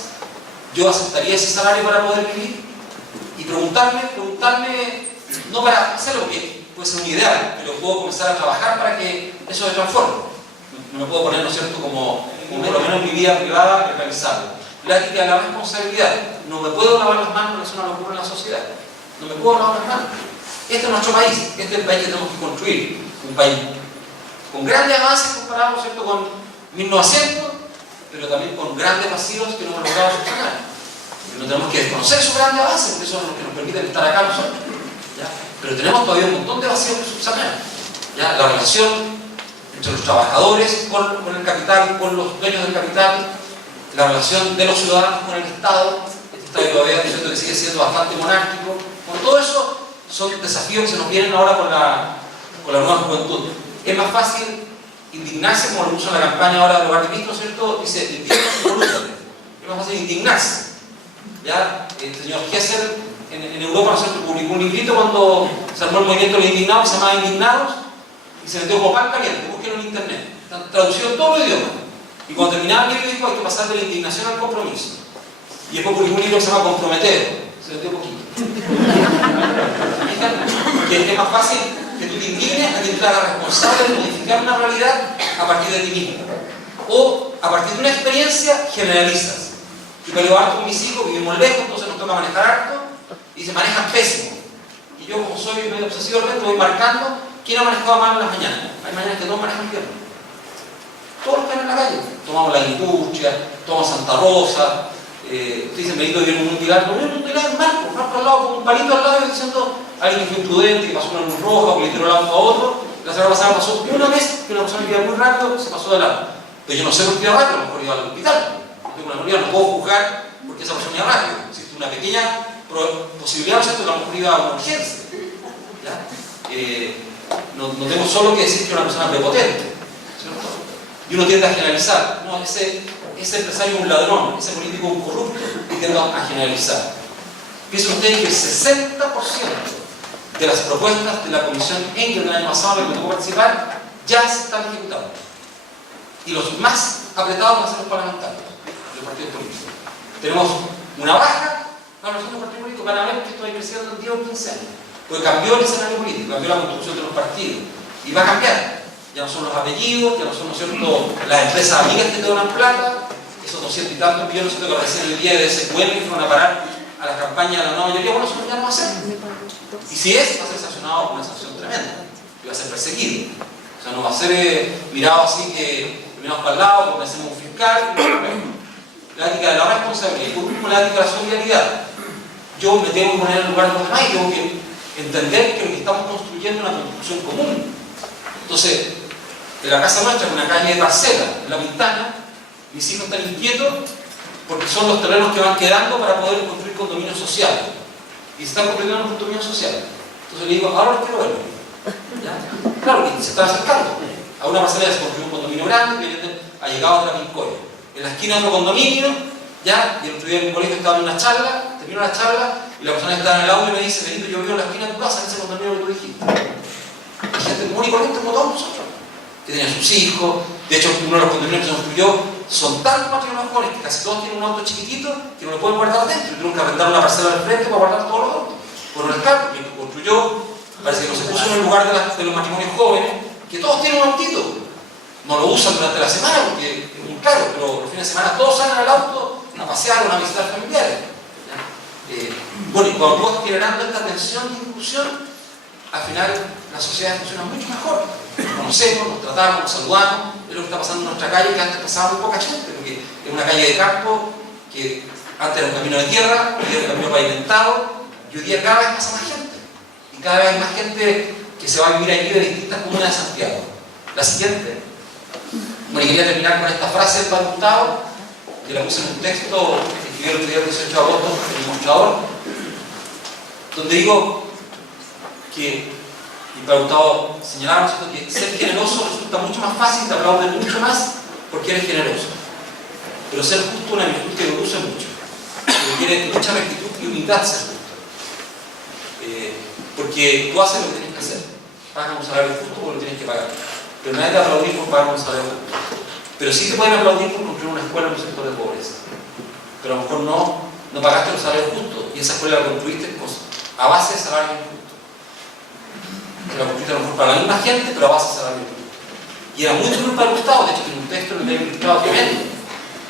yo aceptaría ese salario para poder vivir y preguntarme, no para hacerlo, porque puede ser un ideal, pero puedo comenzar a trabajar para que eso se transforme. No me puedo poner, ¿no es cierto?, como por lo menos en mi vida privada, realizarlo. La ética de la responsabilidad. No me puedo lavar las manos porque eso no ocurre en la sociedad. No me puedo lavar las manos. Este es nuestro país, este es el país que tenemos que construir. Un país con grandes avances comparados, ¿no es cierto?, con 1900, pero también con grandes vacíos que no hemos logrado subsanar. No tenemos que desconocer esos grandes avances, porque eso es lo que nos permite estar acá nosotros. ¿Ya? Pero tenemos todavía un montón de vacíos que subsanar. ¿Ya? La relación entre los trabajadores con el capital, con los dueños del capital, la relación de los ciudadanos con el Estado, este Estado todavía que sigue siendo bastante monárquico. Bueno, todo eso son desafíos que se nos vienen ahora con la nueva juventud. Es más fácil indignarse, como lo puso en la campaña ahora del Hogar de Cristo, ¿cierto? Dice, indignarse por lucha. Es más fácil indignarse. ¿Ya? El señor Gesell en Europa, ¿no es cierto?, publicó un librito cuando se armó el movimiento de los indignados, se llamaba Indignados, y se metió como pan caliente, búsquenlo en internet. Están traducidos en todos los idiomas. Y cuando terminaba el libro dijo, hay que pasar de la indignación al compromiso. Y después publicó un libro que se llama Comprometero. Se metió poquito. Que es más fácil que tú te indignes a que tú te hagas responsable de modificar una realidad a partir de ti mismo. O a partir de una experiencia generalizas. Yo peleo harto con mis hijos, vivimos lejos, entonces nos toca manejar harto y se manejan pésimo. Y yo, como soy medio obsesivamente, voy marcando quién ha manejado mal en las mañanas. Hay mañanas que todos manejan bien. Todos los que van en la calle. Tomamos la industria, tomamos Santa Rosa. Usted dice, Benito vive en un mundial. No, un mundial es mal, por al lado, con un palito al lado y diciendo alguien que fue imprudente, que pasó una luz roja, o que le tiró el auto a otro. La semana pasada pasó una vez que una persona que iba muy rápido se pasó de lado. Pero yo no sé por qué iba rápido, a lo mejor iba al hospital. Tengo una memoria, no puedo juzgar porque esa persona iba rápido. Existe una pequeña posibilidad, ¿no es cierto?, que a lo mejor iba a una urgencia. No tengo solo que decir que una persona es prepotente, ¿cierto? Y uno tiende a generalizar. No, ese empresario es un ladrón, ese político es un corrupto, y tiende a generalizar. Piensen ustedes que el 60% de las propuestas de la Comisión Engel del año pasado, en la que me tocó participar, ya se están ejecutando. Y los más apretados van a ser los parlamentarios, los partidos políticos. Tenemos una baja la relación del partido político, van a ver que esto va creciendo en 10 o 15 años. Porque cambió el escenario político, cambió la construcción de los partidos. Y va a cambiar. Ya no son los apellidos, ya no son, ¿no es cierto?, las empresas amigas que te donan plata, esos 200 y tantos millones que aparecen el día de SQL que van a parar a las campañas de la nueva mayoría, bueno, eso ya no va a ser. Y si es, va a ser sancionado con una sanción tremenda. Y va a ser perseguido. O sea, no va a ser mirado así que miramos para el lado, como hacemos un fiscal. La ética de la responsabilidad. Y por último, la ética de la solidaridad. Yo me tengo que poner en el lugar de los demás y tengo que entender que lo que estamos construyendo es una construcción común. Entonces, en la casa nuestra, en una calle de parcela, en La Pintana, mis hijos están inquietos porque son los terrenos que van quedando para poder construir condominios sociales. Y se están construyendo unos condominios sociales. Entonces le digo, ahora los quiero ver. ¿Ya? Claro que se están acercando. A una parcela se construyó un condominio grande que ha llegado a otra Pincoya. En la esquina de otro condominio, ya, y el otro día en mi colegio estaba en una charla, terminó la charla, y la persona que estaba en el audio me dice, Benito, yo vivo en la esquina de tu casa, en ese condominio que tú dijiste. Y gente muy corriente como todos nosotros, que tenían sus hijos. De hecho, uno de los condominios que se construyó son tantos matrimonios jóvenes que casi todos tienen un auto chiquitito que no lo pueden guardar dentro. Y tuvieron que arrendar una parcela al frente para guardar todos los autos. Por un escape, porque el que construyó, parece que no se puso en el lugar de los matrimonios jóvenes, que todos tienen un autito. No lo usan durante la semana porque es muy caro, pero los fines de semana todos salen al auto a pasear o a visitar familiares. Bueno, y cuando tú vas generando esta tensión de inclusión, al final la sociedad funciona mucho mejor. Nos conocemos, nos tratamos, nos saludamos. Es lo que está pasando en nuestra calle, que antes pasaba muy poca gente, porque es una calle de campo que antes era un camino de tierra, hoy era un camino pavimentado, y hoy día cada vez pasa más gente. Y cada vez hay más gente que se va a vivir aquí de distintas comunas de Santiago. La siguiente. Bueno, y quería terminar con esta frase del padre Gustavo, que la puse en un texto que escribió el día 18 de agosto en el Mostrador, donde digo que, y padre Gustavo señalaba que ser generoso resulta mucho más fácil, te aplauden mucho más porque eres generoso. Pero ser justo es una virtud que produce mucho, que requiere mucha rectitud y humildad ser justo. Porque tú haces lo que tienes que hacer, pagas un salario justo porque lo tienes que pagar. Pero nadie te va a aplaudir por pagar un salario justo. Pero sí te pueden aplaudir por construir una escuela en un sector de pobreza. Pero a lo mejor no pagaste los salarios justos y esa escuela la construiste a base de salarios injustos. La construiste a lo mejor para la misma gente, pero a base de salarios injustos. Y era muy duro para Gustavo, de hecho tiene un texto en el medio ilustrado tremendo,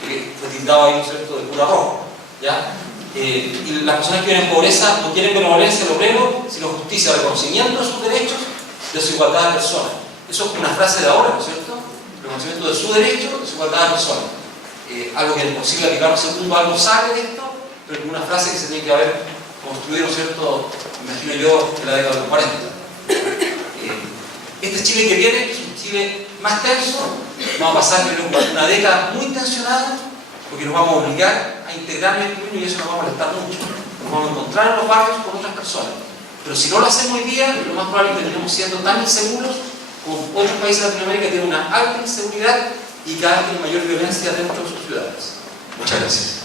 que fue tildado ahí, ¿no es cierto?, de cura rojo. ¿Ya? Y las personas que viven en pobreza no quieren benevolencia del obrero, sino justicia, reconocimiento de sus derechos, de su igualdad de personas. Eso es una frase de ahora, ¿no es cierto? Reconocimiento de su derecho, de su igualdad de personas. Algo que es imposible aplicar un segundo, algo sale de esto, pero es una frase que se tiene que haber construido, ¿no es cierto?, imagino yo, en la década de los 40. Este Chile que viene es un Chile más tenso, vamos a pasar una década muy tensionada, porque nos vamos a obligar a integrar en el camino y eso nos va a molestar mucho. Nos vamos a encontrar en los barrios con otras personas. Pero si no lo hacemos hoy día, lo más probable es que terminemos siendo tan inseguros como otros países de Latinoamérica que tienen una alta inseguridad y cada vez tienen mayor violencia dentro de sus ciudades. Muchas gracias.